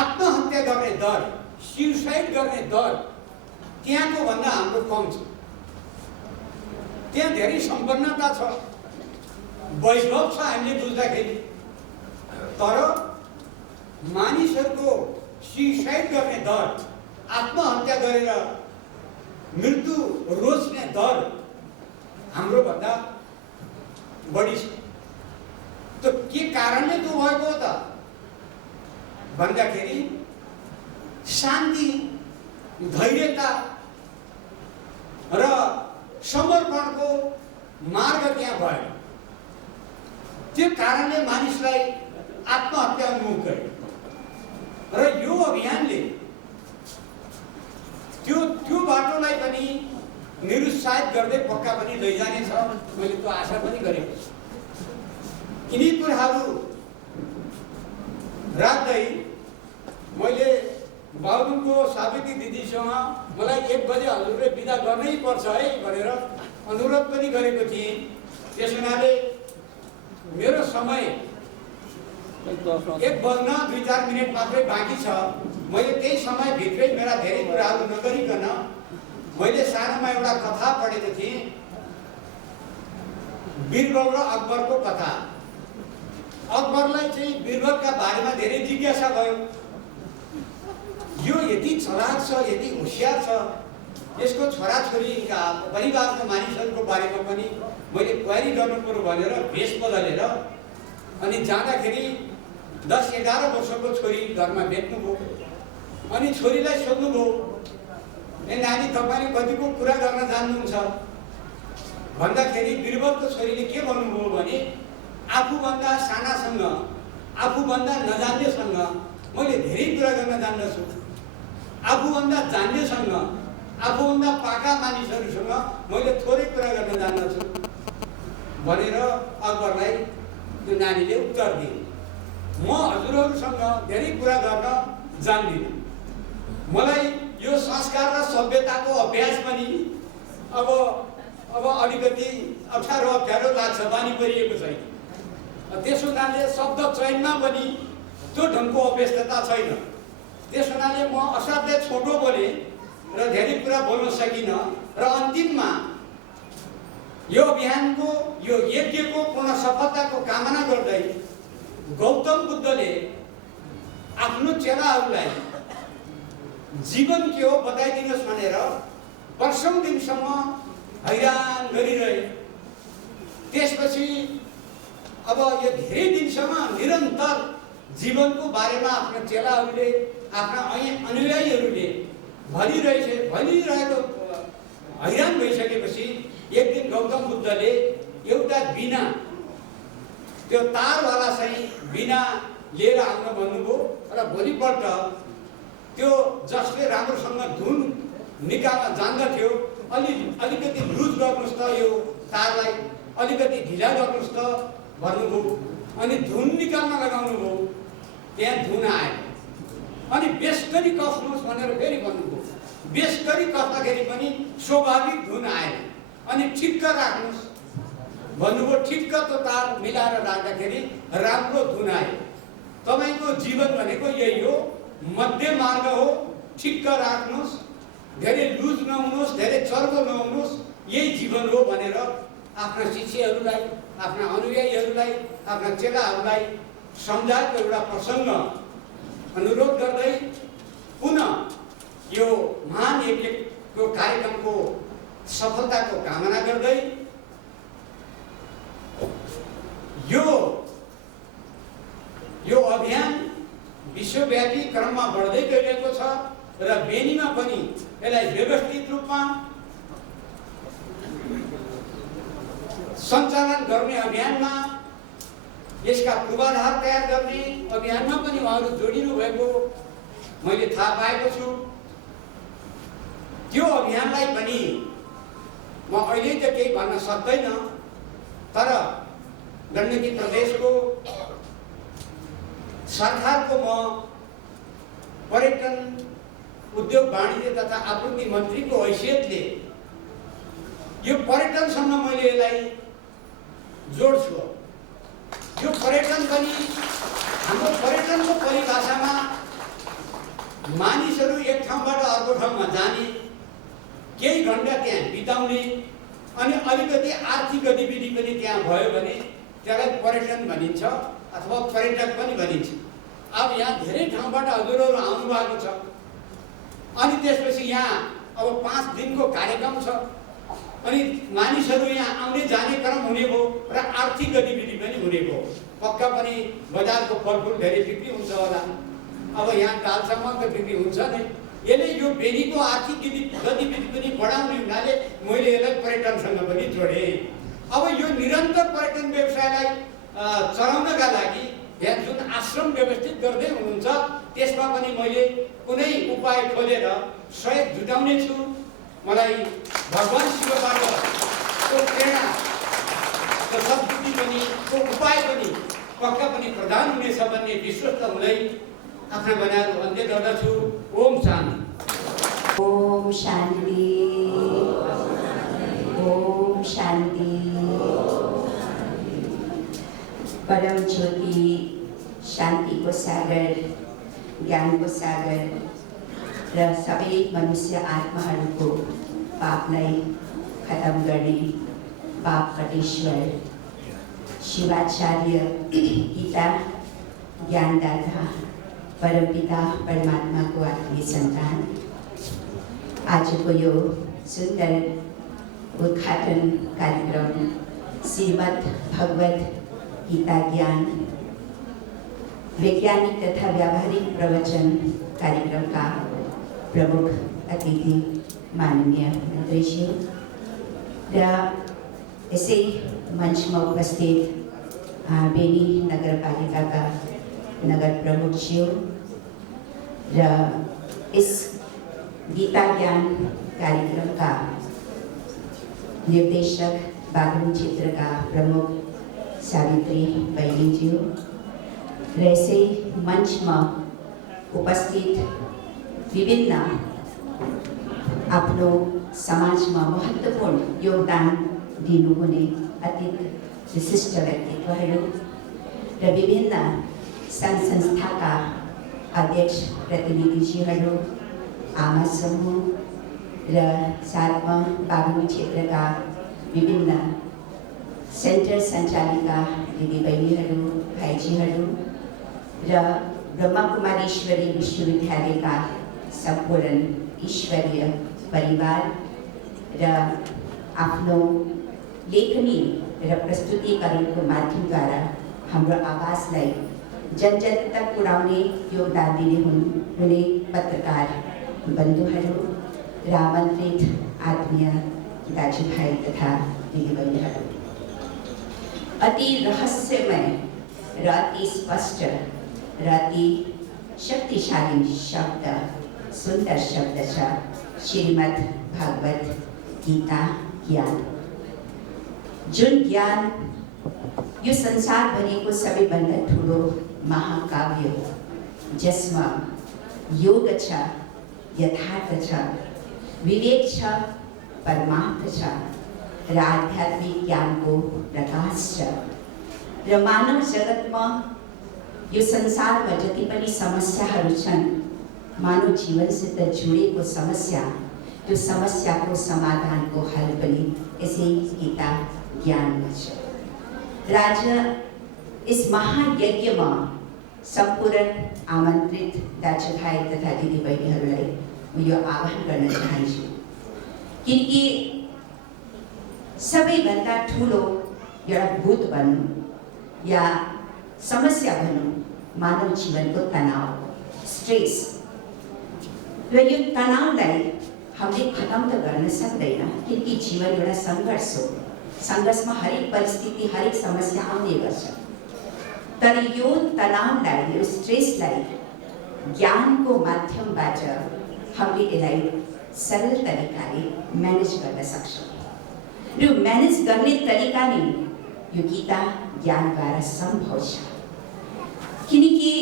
आत्महत्या गर्ने दर, सुसाइड गर्ने दर त्यहाँको भन्दा हाम्रो कम छ। त्यहाँ धेरै सम्पन्नता छ, वैभव छ हामीले बुझ्दाखेरि, तर मानिसहरूको सुसाइड गर्ने दर, आत्महत्या गरेर मृत्यु रोज्ने दर हाम्रो भन्दा बढी छ। त के कारणले त्यो भएको त भन्दाखेरि शान्ति, धैर्यता र समर्पणको मार्ग त्यहाँ भयो। त्यो कारणले मानिसलाई आत्महत्या उन्मुख गर्यो र यो अभियानले त्यो बाटोलाई पनि निरुत्साहित गर्दै पक्का पनि लैजानेछ। मैले त्यो आशा पनि गरेको छु। यिनी कुराहरू राख्दै मैले बाबुको सावित्री दिदीसँग मलाई 1 बजे हजुरले बिदा गर्नै पर्छ है भनेर अनुरोध पनि गरेको थिएँ। त्यस हुनाले मेरो समय 1 बज्न 2-4 मिनट मात्रै बाँकी छ। मैले त्यही समयभित्रै मेरा धेरै कुराहरू नगरिकन मैले सानोमा एउटा कथा पढेको थिएँ, बीरबल र अकबरको कथा। अकबरलाई चाहिँ बीरबलका बारेमा धेरै जिज्ञासा भयो। यो यति चलाक छ, यति होसियार छ, यसको छोराछोरीका परिवारका मानिसहरूको बारेमा पनि मैले क्वारी गर्नु पर्यो भनेर भेष बदलेर अनि जाँदाखेरि 10-11 वर्षको छोरी घरमा भेट्नुभयो। अनि छोरीलाई सोध्नुभयो, ए नानी तपाईँले कतिको कुरा गर्न जान्नुहुन्छ भन्दाखेरि बीरबलको छोरीले के भन्नुभयो भने आफूभन्दा सानासँग, आफूभन्दा नजान्नेसँग मैले धेरै कुरा गर्न जान्दछु, आफूभन्दा जान्नेसँग, आफूभन्दा पाका मानिसहरूसँग मैले थोरै कुरा गर्न जान्दछु भनेर अकबरलाई त्यो नानीले उत्तर दिए। म हजुरहरूसँग धेरै कुरा गर्न जान्दिनँ, मलाई यो संस्कार र सभ्यताको अभ्यास पनि अब अलिकति अप्ठ्यारो लाग्छ, बानी परिएको छैन। त्यस हुनाले शब्द चयनमा पनि त्यो ढङ्गको अभ्यस्तता छैन। त्यस हुनाले म असाध्यै छोटो बोलेँ र धेरै कुरा बोल्न सकिनँ र अन्तिममा यो अभियानको, यो यज्ञको पूर्ण सफलताको कामना गर्दै गौतम बुद्धले आफ्नो चेलाहरूलाई जीवन के हो बताइदिनुहोस् भनेर वर्षौं दिनसम्म हैरान गरिरहे। त्यसपछि अब यो धेरै दिनसम्म निरन्तर जीवनको बारेमा आफ्ना चेलाहरूले, आफ्ना अनुयायीहरूले भनिरहेको हैरान भइसकेपछि एक दिन गौतम बुद्धले एउटा बिना, त्यो तारवाला चाहिँ बिना लिएर आउन भन्नुभयो र भोलिपल्ट त्यो जसले राम्रोसँग धुन निकाल्न जान्दथ्यो अलिकति लुज गर्नुहोस् त, यो तारलाई अलिकति ढिला गर्नुहोस् त भन्नुभयो। अनि धुन निकाल्न लगाउनु भयो, त्यहाँ धुन आयो। अनि बेस गरी कस्नुहोस् भनेर फेरि भन्नुभयो, बेस गरी कस्दाखेरि पनि स्वाभाविक धुन आएन। अनि ठिक्क राख्नुहोस् भन्नुभयो, ठिक्क त्यो तार मिलाएर राख्दाखेरि राम्रो धुन आयो। तपाईँको जीवन भनेको यही हो, मध्य मार्ग हो, ठिक्क राख्नुहोस्, धेरै लुज नहुनुहोस्, धेरै चर्को नहुनुहोस्, यही जीवन हो भनेर आफ्ना शिष्यहरूलाई, आफ्ना अनुयायीहरूलाई, आफ्ना चेलाहरूलाई सम्झाएको एउटा प्रसङ्ग अनुरोध गर्दै पुनः यो महान यज्ञको कार्यक्रमको सफलताको कामना गर्दै यो अभियान विश्वव्यापी क्रममा बढ्दै गइरहेको छ र बेनीमा पनि यसलाई व्यवस्थित रूपमा सञ्चालन गर्ने अभियानमा, यसका पूर्वाधार तयार गर्ने अभियानमा पनि उहाँहरू जोडिनु भएको मैले थाहा पाएको छु। अभियानलाई पनि म अहिले त केही भन्न सक्दैन, तर गण्डकी प्रदेशको सरकारको म पर्यटन उद्योग वाणिज्य तथा आपूर्ति मन्त्रीको हैसियतले यो पर्यटनसँग मैले यसलाई जोड्छु। यो पर्यटन पनि हाम्रो पर्यटनको परिभाषामा मानिसहरू एक ठाउँबाट अर्को ठाउँमा जाने, केही घन्टा त्यहाँ बिताउने अनि अलिकति आर्थिक गतिविधि पनि त्यहाँ भयो भने त्यसलाई पर्यटन भनिन्छ अथवा पर्यटक पनि भनिन्छ। अब यहाँ धेरै ठाउँबाट हजुरहरू आउनु भएको छ अनि त्यसपछि यहाँ अब 5 दिनको कार्यक्रम छ अनि मानिसहरू यहाँ आउने जाने क्रम हुने भयो र आर्थिक गतिविधि पनि हुने भयो। पक्का पनि बजारको फलफुल धेरै बिक्री हुन्छ होला, अब यहाँ दालसम्मको बिक्री हुन्छ नै, यसले यो बेनीको आर्थिक गतिविधि पनि बढाउने हुनाले मैले यसलाई पर्यटनसँग पनि जोडेँ। अब यो निरन्तर पर्यटन व्यवसायलाई चलाउनका लागि यहाँ जुन आश्रम व्यवस्थित गर्दै हुनुहुन्छ त्यसमा पनि मैले कुनै उपाय खोजेर सहयोग जुटाउने छु। मलाई भगवान शिवबाट को प्रेरणा र सद्बुद्धि पनि को उपाय पनि पक्का पनि प्रदान हुनेछ भन्ने विश्वस्त हुँदै आफ्ना बनाएर अन्त्य गर्दछु। ओम शान्ति। ओम शान्ति। ओम शान्ति। परम ज्योति शान्तिको सागर, ज्ञानको सागर र सबै मनुष्य आत्माहरूको पापलाई खत्म गर्ने पाप कटेश्वर शिवाचार्य पिता ज्ञानदाता परमपिता परमात्माको आत्मीय सन्तान, आजको यो सुन्दर उद्घाटन कार्यक्रम श्रीमद् भगवत गीता ज्ञान वैज्ञानिक तथा व्यावहारिक प्रवचन कार्यक्रम का प्रमुख अतिथि माननीय मंत्रीज्यू र यसै मञ्चमा उपस्थित बेनी नगरपालिकाका नगर प्रमुखज्यू र इस गीता ज्ञान कार्यक्रम का निर्देशक बागलुङ क्षेत्रका प्रमुख सावित्री बैनीज्यू र यसै मञ्चमा उपस्थित विभिन्न आफ्नो समाजमा महत्त्वपूर्ण योगदान दिनुहुने अति विशिष्ट व्यक्तित्वहरू र विभिन्न सङ्घ संस्थाका अध्यक्ष प्रतिनिधिज्यूहरू, आमा समूह र साथमा बागलुङ क्षेत्रका विभिन्न सेन्टर सञ्चालिका दिदीबहिनीहरू, भाइजीहरू र ब्रह्मकुमारीश्वरी विश्वविद्यालयका सम्पूर्ण ईश्वरीय परिवार र आफ्नो लेखनी र प्रस्तुतिकरणको माध्यमद्वारा हाम्रो आवाजलाई जन जन तक पुर्याउने योगदान हुने पत्रकार बन्धुहरू र आमन्त्रित आत्मीय दाजुभाइ तथा दिदीबहिनीहरू, अति रहस्यमय र अति स्पष्ट र अति शक्तिशाली शब्द, सुन्दर शब्द छ श्रीमद् भागवत गीता ज्ञान। जुन ज्ञान यो संसारभरिको सबैभन्दा ठुलो महाकाव्य हो, जसमा योग छ, यथार्थ छ, विवेक छ, परमार्थ छ र आध्यात्मिक ज्ञानको प्रकाश छ र मानव जगतमा यो संसारमा जति पनि समस्याहरू छन्, मानव जीवनसित जोडिएको समस्या, त्यो समस्याको समाधानको हल पनि यसै गीता ज्ञानमा छ। र आज इस महायज्ञमा सम्पूर्ण आमन्त्रित दाजुभाइ तथा दिदीबहिनीहरूलाई म यो आह्वान गर्न चाहन्छु, किनकि सबैभन्दा ठुलो एउटा भूत भनौँ या समस्या भनौँ मानव जीवनको तनाव, स्ट्रेस, र यो तनावलाई हामीले खत्म त गर्न सक्दैन, किनकि जीवन एउटा सङ्घर्ष हो। सङ्घर्षमा हरेक परिस्थिति, हरेक समस्या आउने गर्छ, तर यो तनावलाई, यो स्ट्रेसलाई ज्ञानको माध्यमबाट हामीले यसलाई सरल तरिकाले म्यानेज गर्न सक्छौँ र म्यानेज गर्ने तरिका नै यो गीता ज्ञानद्वारा सम्भव छ किनकि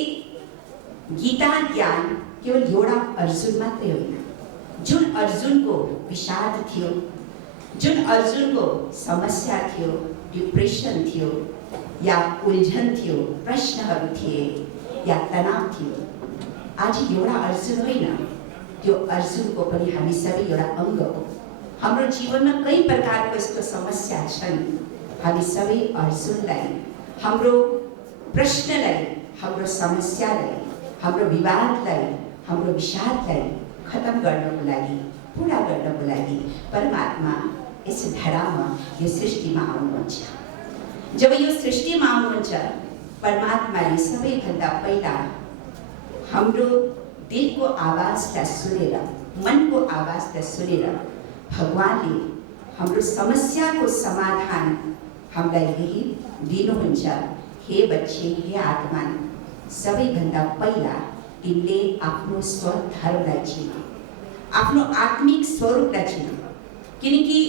गीता ज्ञान केवल एउटा अर्जुन मात्रै होइन जुन अर्जुनको विषाद थियो जुन अर्जुनको समस्या थियो डिप्रेसन थियो या उल्झन थियो प्रश्नहरू थिए या तनाव थियो आज एउटा अर्जुन होइन त्यो अर्जुनको पनि हामी सबै एउटा अङ्ग हो हाम्रो जीवनमा कई प्रकारको यस्तो समस्या छन् हामी सबै अर्जुनलाई हाम्रो प्रश्नलाई हाम्रो समस्यालाई हाम्रो विवादलाई हाम्रो विषादलाई खत्म गर्नको लागि पूरा गर्नको लागि परमात्मा यस धरामा यो सृष्टिमा आउनुहुन्छ जब यो सृष्टिमा आउनुहुन्छ परमात्माले सबैभन्दा पहिला हाम्रो दिलको आवाजलाई सुनेर मनको आवाजलाई सुनेर भगवानले हाम्रो समस्याको समाधान हामीलाई दिनुहुन्छ हे बच्चे हे आत्मा सबैभन्दा पहिला तिमीले आफ्नो स्वधर्मलाई चिन आफ्नो आत्मिक स्वरूपलाई चिन किनकि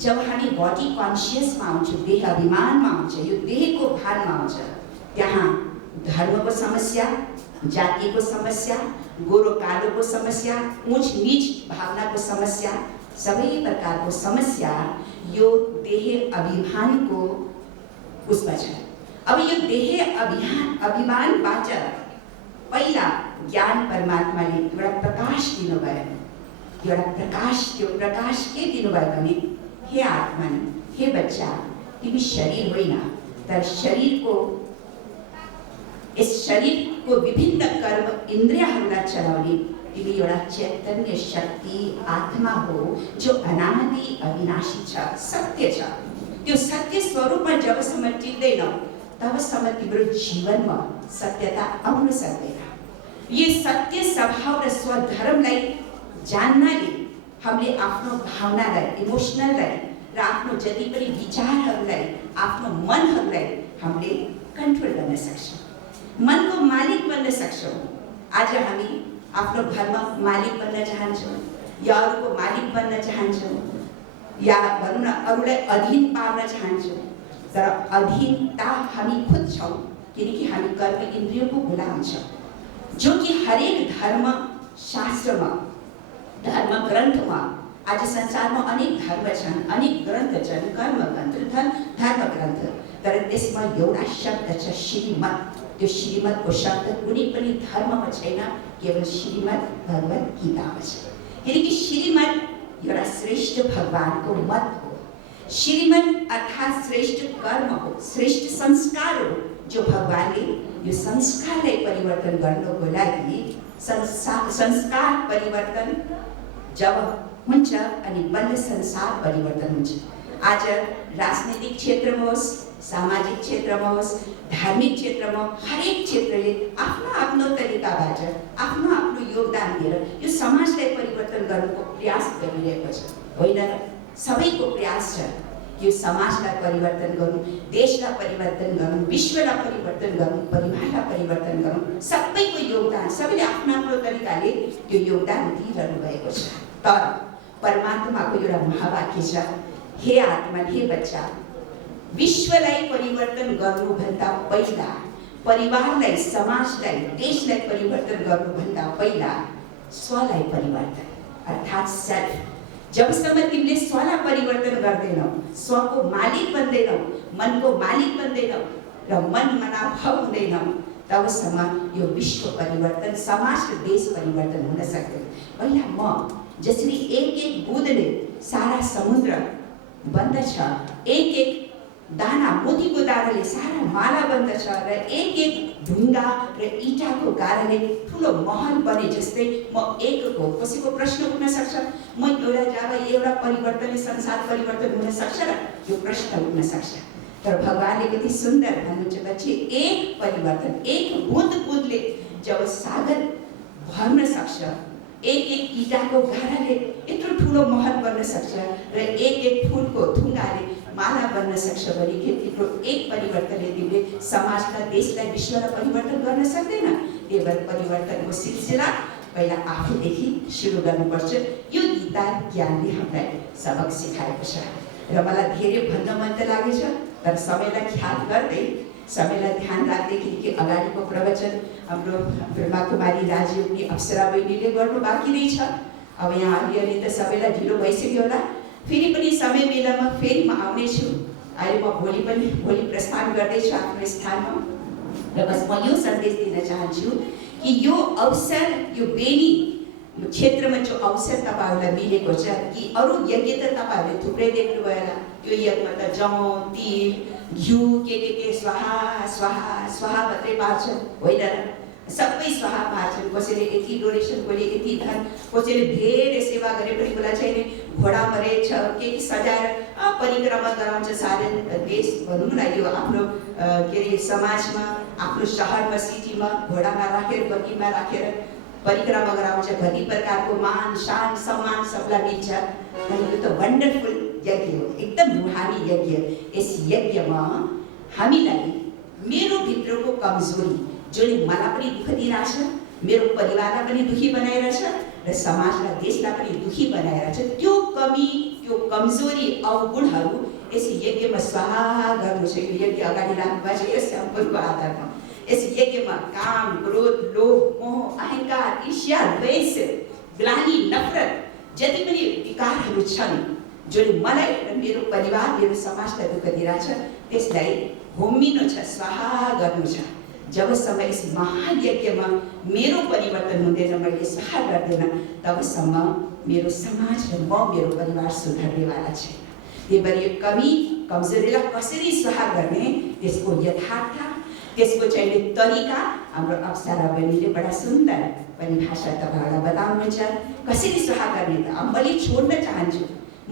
जब हामी बडी कन्सियसमा आउँछौँ देह अभिमानमा आउँछ यो देहको भानमा आउँछ त्यहाँ धर्मको समस्या जातिको समस्या गोरो कालोको समस्या ऊंच नीच भावनाको समस्या सबै प्रकारको समस्या यो देह अभिमानको उसमा छ अब यो देह अभिमानबाट पहिला ज्ञान परमात्माले एउटा प्रकाश दिनुभयो एउटा प्रकाश त्यो प्रकाश के दिनुभयो भने हे आत्मा हे बच्चा तिमी शरीर होइन तर शरीरको यस शरीरको विभिन्न कर्म इन्द्रियहरूलाई चलाउने तिमी एउटा चैतन्य शक्ति आत्मा हो जो अनादि अविनाशी छ सत्य छ त्यो सत्य स्वरूपमा जबसम्म टिक्दैनौ तबसम्म तिम्रो जीवनमा सत्यता आउन सक्दैन यो सत्य स्वभाव र स्वधर्मलाई जान्नाले हामीले आफ्नो भावनालाई इमोसनललाई र आफ्नो जति पनि विचारहरूलाई आफ्नो मनहरूलाई हामीले कन्ट्रोल गर्न सक्छौँ मनको मालिक बन्न सक्छौँ आज हामी आफ्नो घरमा मालिक बन्न चाहन्छौँ या अरूको मालिक बन्न चाहन्छौँ या भनौँ न अरूलाई अधीन पार्न चाहन्छौँ तर अधीनता हामी खुद छौँ किनकि हामी कर्म इन्द्रियको गुलाम छौँ जो कि हरेक धर्म शास्त्रमा धर्म ग्रन्थमा आज संसारमा अनेक धर्म छन् अनेक ग्रन्थ छन् कर्म ग्रन्थ धर्म ग्रन्थ तर त्यसमा एउटा शब्द छ श्रीमत त्यो श्रीमतको शब्द कुनै पनि धर्ममा छैन केवल श्रीमत भगवत गीतामा छ किनकि श्रीमत एउटा श्रेष्ठ भगवानको मत हो श्रीमत अर्थात् श्रेष्ठ कर्म हो श्रेष्ठ संस्कार हो जो भगवानले यो संस्कारलाई परिवर्तन गर्नको लागि संस्कार परिवर्तन जब हुन्छ अनि बल्ल संसार परिवर्तन हुन्छ आज राजनीतिक क्षेत्रमा होस् सामाजिक क्षेत्रमा होस् धार्मिक क्षेत्रमा हरेक क्षेत्रले आफ्नो आफ्नो तरिकाबाट आफ्नो आफ्नो योगदान दिएर यो समाजलाई परिवर्तन गर्नुको प्रयास गरिरहेको छ होइन सबैको प्रयास छ यो समाजलाई परिवर्तन गरौँ देशलाई परिवर्तन गरौँ विश्वलाई परिवर्तन गरौँ परिवारलाई परिवर्तन गरौँ सबैको योगदान सबैले आफ्नो आफ्नो तरिकाले त्यो योगदान दिइरहनु भएको छ तर परमात्माको एउटा महावाक्य छ हे आत्मा हे बच्चा विश्वलाई परिवर्तन गर्नुभन्दा पहिला परिवारलाई समाजलाई देशलाई परिवर्तन गर्नुभन्दा पहिला स्वलाई परिवर्तन अर्थात् सेल्फ जबसम्म तिमीले स्वलाई परिवर्तन गर्दैनौ स्वको मालिक बन्दैनौ मनको मालिक बन्दैनौ र मन मनाभव हुँदैनौ तबसम्म यो विश्व परिवर्तन समाज र देश परिवर्तन हुन सक्दैन पहिला म जसरी एक एक बुँदले सारा समुद्र बन्दछ एक एक दाना मोतीको दानाले सारा माला बन्दछ र एक एक ढुङ्गा र इँटाको गाराले ठुलो महल बने जस्तै म एकको कसैको प्रश्न उठ्न सक्छ म एउटा जग्गा एउटा परिवर्तनले संसार परिवर्तन हुन सक्छ र यो प्रश्न उठ्न सक्छ तर भगवानले कति सुन्दर भन्नुहुन्छ बच्चे एक परिवर्तन एक बुँदले जब सागर भर्न सक्छ एक एक इँटाको गाराले यत्रो ठुलो महल बन्न सक्छ र एक एक फुलको थुङ्गाले माला बन्न सक्छ भने तिम्रो एक परिवर्तनले तिमीले समाजलाई देशलाई विश्वलाई परिवर्तन गर्न सक्दैन त्यही भएर परिवर्तनको सिलसिला पहिला आफूदेखि सुरु गर्नुपर्छ। यो गीता ज्ञानले हामीलाई सबक सिकाएको छ र मलाई धेरै भन्न मन त लागेछ, तर समयलाई ख्याल गर्दै समयलाई ध्यान राख्दै किनकि अगाडिको प्रवचन हाम्रो ब्रह्मा कुमारी राजयोगी अप्सरा बहिनीले गर्नु बाँकी नै छ। अब यहाँ अलिअलि त सबैलाई ढिलो भइसक्यो होला, फेरि पनि समय बेलामा फेरि म आउनेछु। अहिले म भोलि प्रस्थान गर्दैछु आफ्नो स्थानमा र बस म यो सन्देश दिन चाहन्छु कि यो अवसर, यो बेनी क्षेत्रमा जो अवसर तपाईँहरूलाई मिलेको छ कि अरू यज्ञ त तपाईँहरूले थुप्रै देख्नुभयो होला। यो यज्ञमा त जौ, तिल, घिउ के स्वाहा स्वाहा स्वाहा मात्रै पार्छन्, होइन र? सबै स्वाहा पार्छन्। कसैले यति डोनेसन, कसैले यति धन, कसैले धेरै सेवा गरे पनि कसलाई चाहिँ घोडामा रहेछ के सजाएर परिक्रमा गराउँछ सारे देश भनौँ न। यो आफ्नो के अरे समाजमा, आफ्नो सहरमा, सिटीमा घोडामा राखेर, बग्गीमा राखेर परिक्रमा गराउँछ। कति प्रकारको मान शान सम्मान सबलाई मिल्छ। यो त वन्डरफुल यज्ञ हो, एकदम रूहानी यज्ञ। यस यज्ञमा हामीलाई मेरो भित्रको कमजोरी जसले मलाई पनि दुःख दिइरहेछ, मेरो परिवारलाई पनि दुःखी बनाइरहेछ र समाजलाई, देशलाई पनि दुःखी बनाइरहेछ, त्यो कमी, त्यो कमजोरी, अवगुणहरू यस यज्ञमा स्वाहा गर्नु छ। यो यज्ञ अगाडि राख्नुभएको छ यस स्याम्पलको आधारमा। यस यज्ञमा काम, क्रोध, लोभ, मोह, अहंकार, ईर्ष्या, द्वेष, ग्लानि, नफरत जति पनि विकारहरू छन् जसले मलाई र मेरो परिवार, मेरो समाजलाई दुःख दिइरहेछ, त्यसलाई होमिनु छ, स्वाहा गर्नु छ। जबसम्म यस महायज्ञमा मेरो परिवर्तन हुँदैन, मैले स्वाहा गर्दैन, तबसम्म मेरो समाज र म, मेरो परिवार सुधर्नेवाला छैन। त्यही भएर यो कमी, कमजोरीलाई कसरी स्वाहा गर्ने, त्यसको यथार्थ, त्यसको चाहिँ तरिका हाम्रो अप्सरा बहिनीले बडा सुन्दर परिभाषा तपाईँहरूलाई बताउनुहुन्छ। कसरी स्वाहा गर्ने त मैले छोड्न चाहन्छु।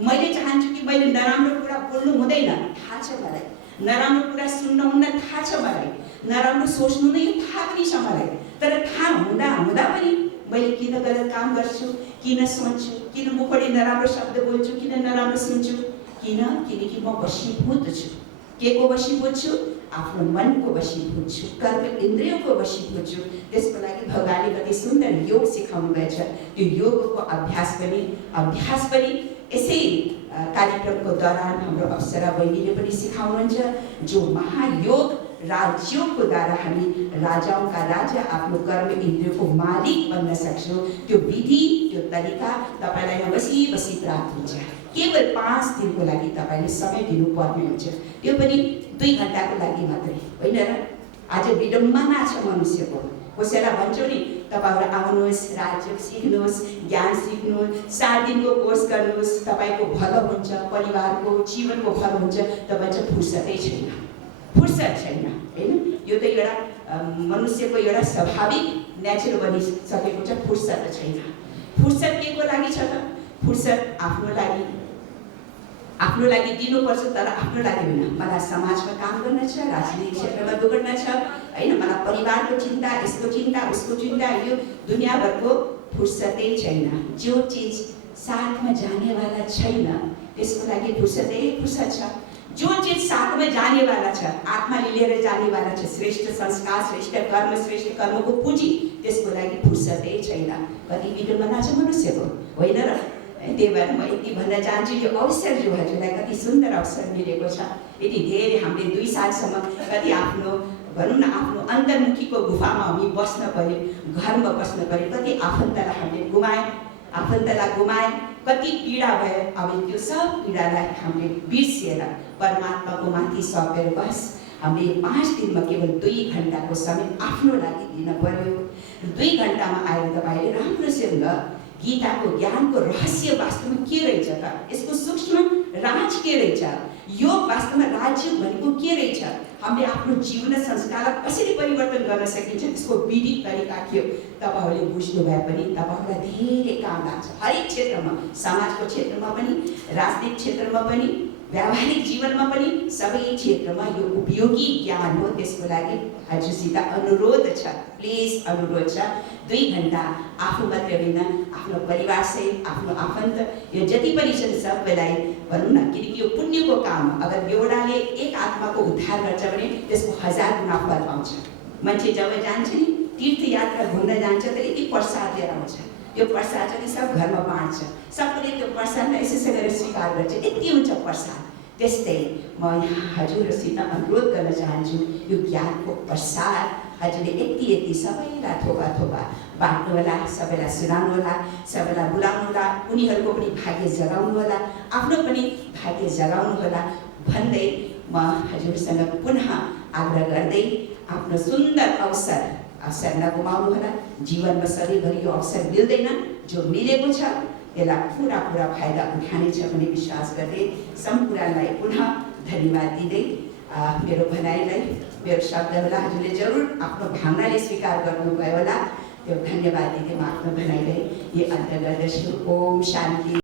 मैले चाहन्छु कि मैले नराम्रो कुरा बोल्नु हुँदैन, थाहा छ मलाई। नराम्रो कुरा सुन्नु हुन्न, थाहा छ मलाई। नराम्रो सोच्नु नै थाहा पनि छ मलाई। तर थाहा हुँदा पनि मैले किन गलत काम गर्छु, किन सोच्छु, किन मुखबाट नराम्रो शब्द बोल्छु, किन नराम्रो सुन्छु, किनकि म वशीभूत छु। के को वशीभूत छु? आफ्नो मनको वशीभूत छु, कर्म इन्द्रियको वशीभूत छु। त्यसको लागि भगवानले कति सुन्दर योग सिकाउनु भएछ। त्यो योगको अभ्यास पनि यसै कार्यक्रमको दौरान हाम्रो अप्सरा बहिनीले पनि सिकाउनुहुन्छ। जो महायोग, राजयोगको द्वारा हामी राजाओं का राजा, आफ्नो कर्म इन्द्रियको मालिक बन्न सक्छौँ। त्यो विधि, त्यो तरिका तपाईँलाई यहाँ बसी प्राप्त हुन्छ। केवल 5 दिनको लागि तपाईँले समय दिनुपर्ने हुन्छ, त्यो पनि 2 घण्टाको लागि मात्रै, होइन र? आज विडम्बना छ मनुष्यको। कसैलाई भन्छौँ नि तपाईँहरू आउनुहोस्, राजयोग सिक्नुहोस्, ज्ञान सिक्नुहोस्, 7 दिनको कोर्स गर्नुहोस्, तपाईँको भलो हुन्छ, परिवारको जीवनको भलो हुन्छ। त भन्छ फुर्सदै छैन, फुर्सद छैन, होइन? यो त एउटा मनुष्यको एउटा स्वाभाविक नेचर बनिसकेको छ, फुर्सद छैन। फुर्सद के को लागि छ त? फुर्सद आफ्नो लागि दिनुपर्छ, तर आफ्नो लागि होइन। मलाई समाजमा काम गर्न छ, राजनीतिक क्षेत्रमा जोड्न छ, होइन? मलाई परिवारको चिन्ता, यसको चिन्ता, उसको चिन्ता, यो दुनियाँभरको फुर्सदै छैन। जो चिज साथमा जानेवाला छैन त्यसको लागि फुर्सद छ। जो चिज साथमा जानेवाला छ, आत्माले लिएर जानेवाला छ, श्रेष्ठ संस्कार, श्रेष्ठ कर्म, श्रेष्ठ कर्मको पुँजी, त्यसको लागि फुर्सदै छैन। कति विडम्बना छ मनुष्यको, होइन र? त्यही भएर म यति भन्न चाहन्छु, यो अवसर जो हजुरलाई कति सुन्दर अवसर मिलेको छ। यति धेरै हामीले 2 सालसम्म कति आफ्नो भनौँ न आफ्नो अन्तर्मुखीको गुफामा हामी बस्न पर्यो, घरमा बस्न पर्यो। कति आफन्तलाई हामीले गुमाए, कति पीडा भयो। अब त्यो सब पीडालाई हामीले बिर्सिएर परमात्माको माथि सपेर बस हामीले 5 दिनमा केवल 2 घण्टाको समय आफ्नो लागि दिन पर्यो। 2 घण्टामा आएर तपाईँले राम्रोसँग गीताको ज्ञानको रहस्य वास्तवमा के रहेछ त, यसको सूक्ष्म राज के रहेछ, यो वास्तवमा राज्य भनेको के रहेछ, हामीले आफ्नो जीवन संस्कारलाई कसरी परिवर्तन गर्न सकिन्छ, त्यसको विधि तरिका के हो, तपाईँहरूले बुझ्नु भए पनि तपाईँहरूलाई धेरै काम लाग्छ। हरेक क्षेत्रमा, समाजको क्षेत्रमा पनि, राजनीतिक क्षेत्रमा पनि, व्यावहारिक जीवनमा पनि, सबै क्षेत्रमा यो उपयोगी ज्ञान हो। त्यसको लागि हजुरसित अनुरोध छ, प्लिज अनुरोध छ, 2 घण्टा आफू मात्रै होइन, आफ्नो परिवारसहित, आफ्नो आफन्त, यो जति पनि छन् सबैलाई भनौँ न। किनकि यो पुण्यको काम, अगर एउटाले 1 आत्माको उद्धार गर्छ भने त्यसको 1000 गुणा फल पाउँछ। मान्छे जब जान्छ नि तीर्थयात्रा घुम्न जान्छ त यति प्रसाद लिएर आउँछ, त्यो प्रसाद चाहिँ सब घरमा बाँड्छ, सबैले त्यो प्रसादलाई यसै गरेर स्वीकार गर्छ, यति हुन्छ प्रसाद। त्यस्तै म हजुरहरूसित अनुरोध गर्न चाहन्छु, यो ज्ञानको प्रसाद हजुरले यति सबैलाई थोपा थोपा बाँड्नु होला, सबैलाई सुनाउनु होला, सबैलाई बोलाउनु होला, उनीहरूको पनि भाग्य जगाउनु होला, आफ्नो पनि भाग्य जगाउनु होला भन्दै म हजुरसँग पुनः आग्रह गर्दै आफ्नो सुन्दर अवसर नगुमाउनु होला। जीवनमा सधैँभरि यो अवसर मिल्दैन, जो मिलेको छ यसलाई पुरा फाइदा उठानेछ भन्ने विश्वास गर्दै सम्पूर्णलाई पुनः धन्यवाद दिँदै मेरो भनाइलाई, मेरो शब्दहरूलाई हजुरले जरुर आफ्नो भावनाले स्वीकार गर्नुभयो होला, त्यो धन्यवाद दिँदै म आफ्नो भनाइलाई यो अन्त्य गर्दछु। ओम शान्ति।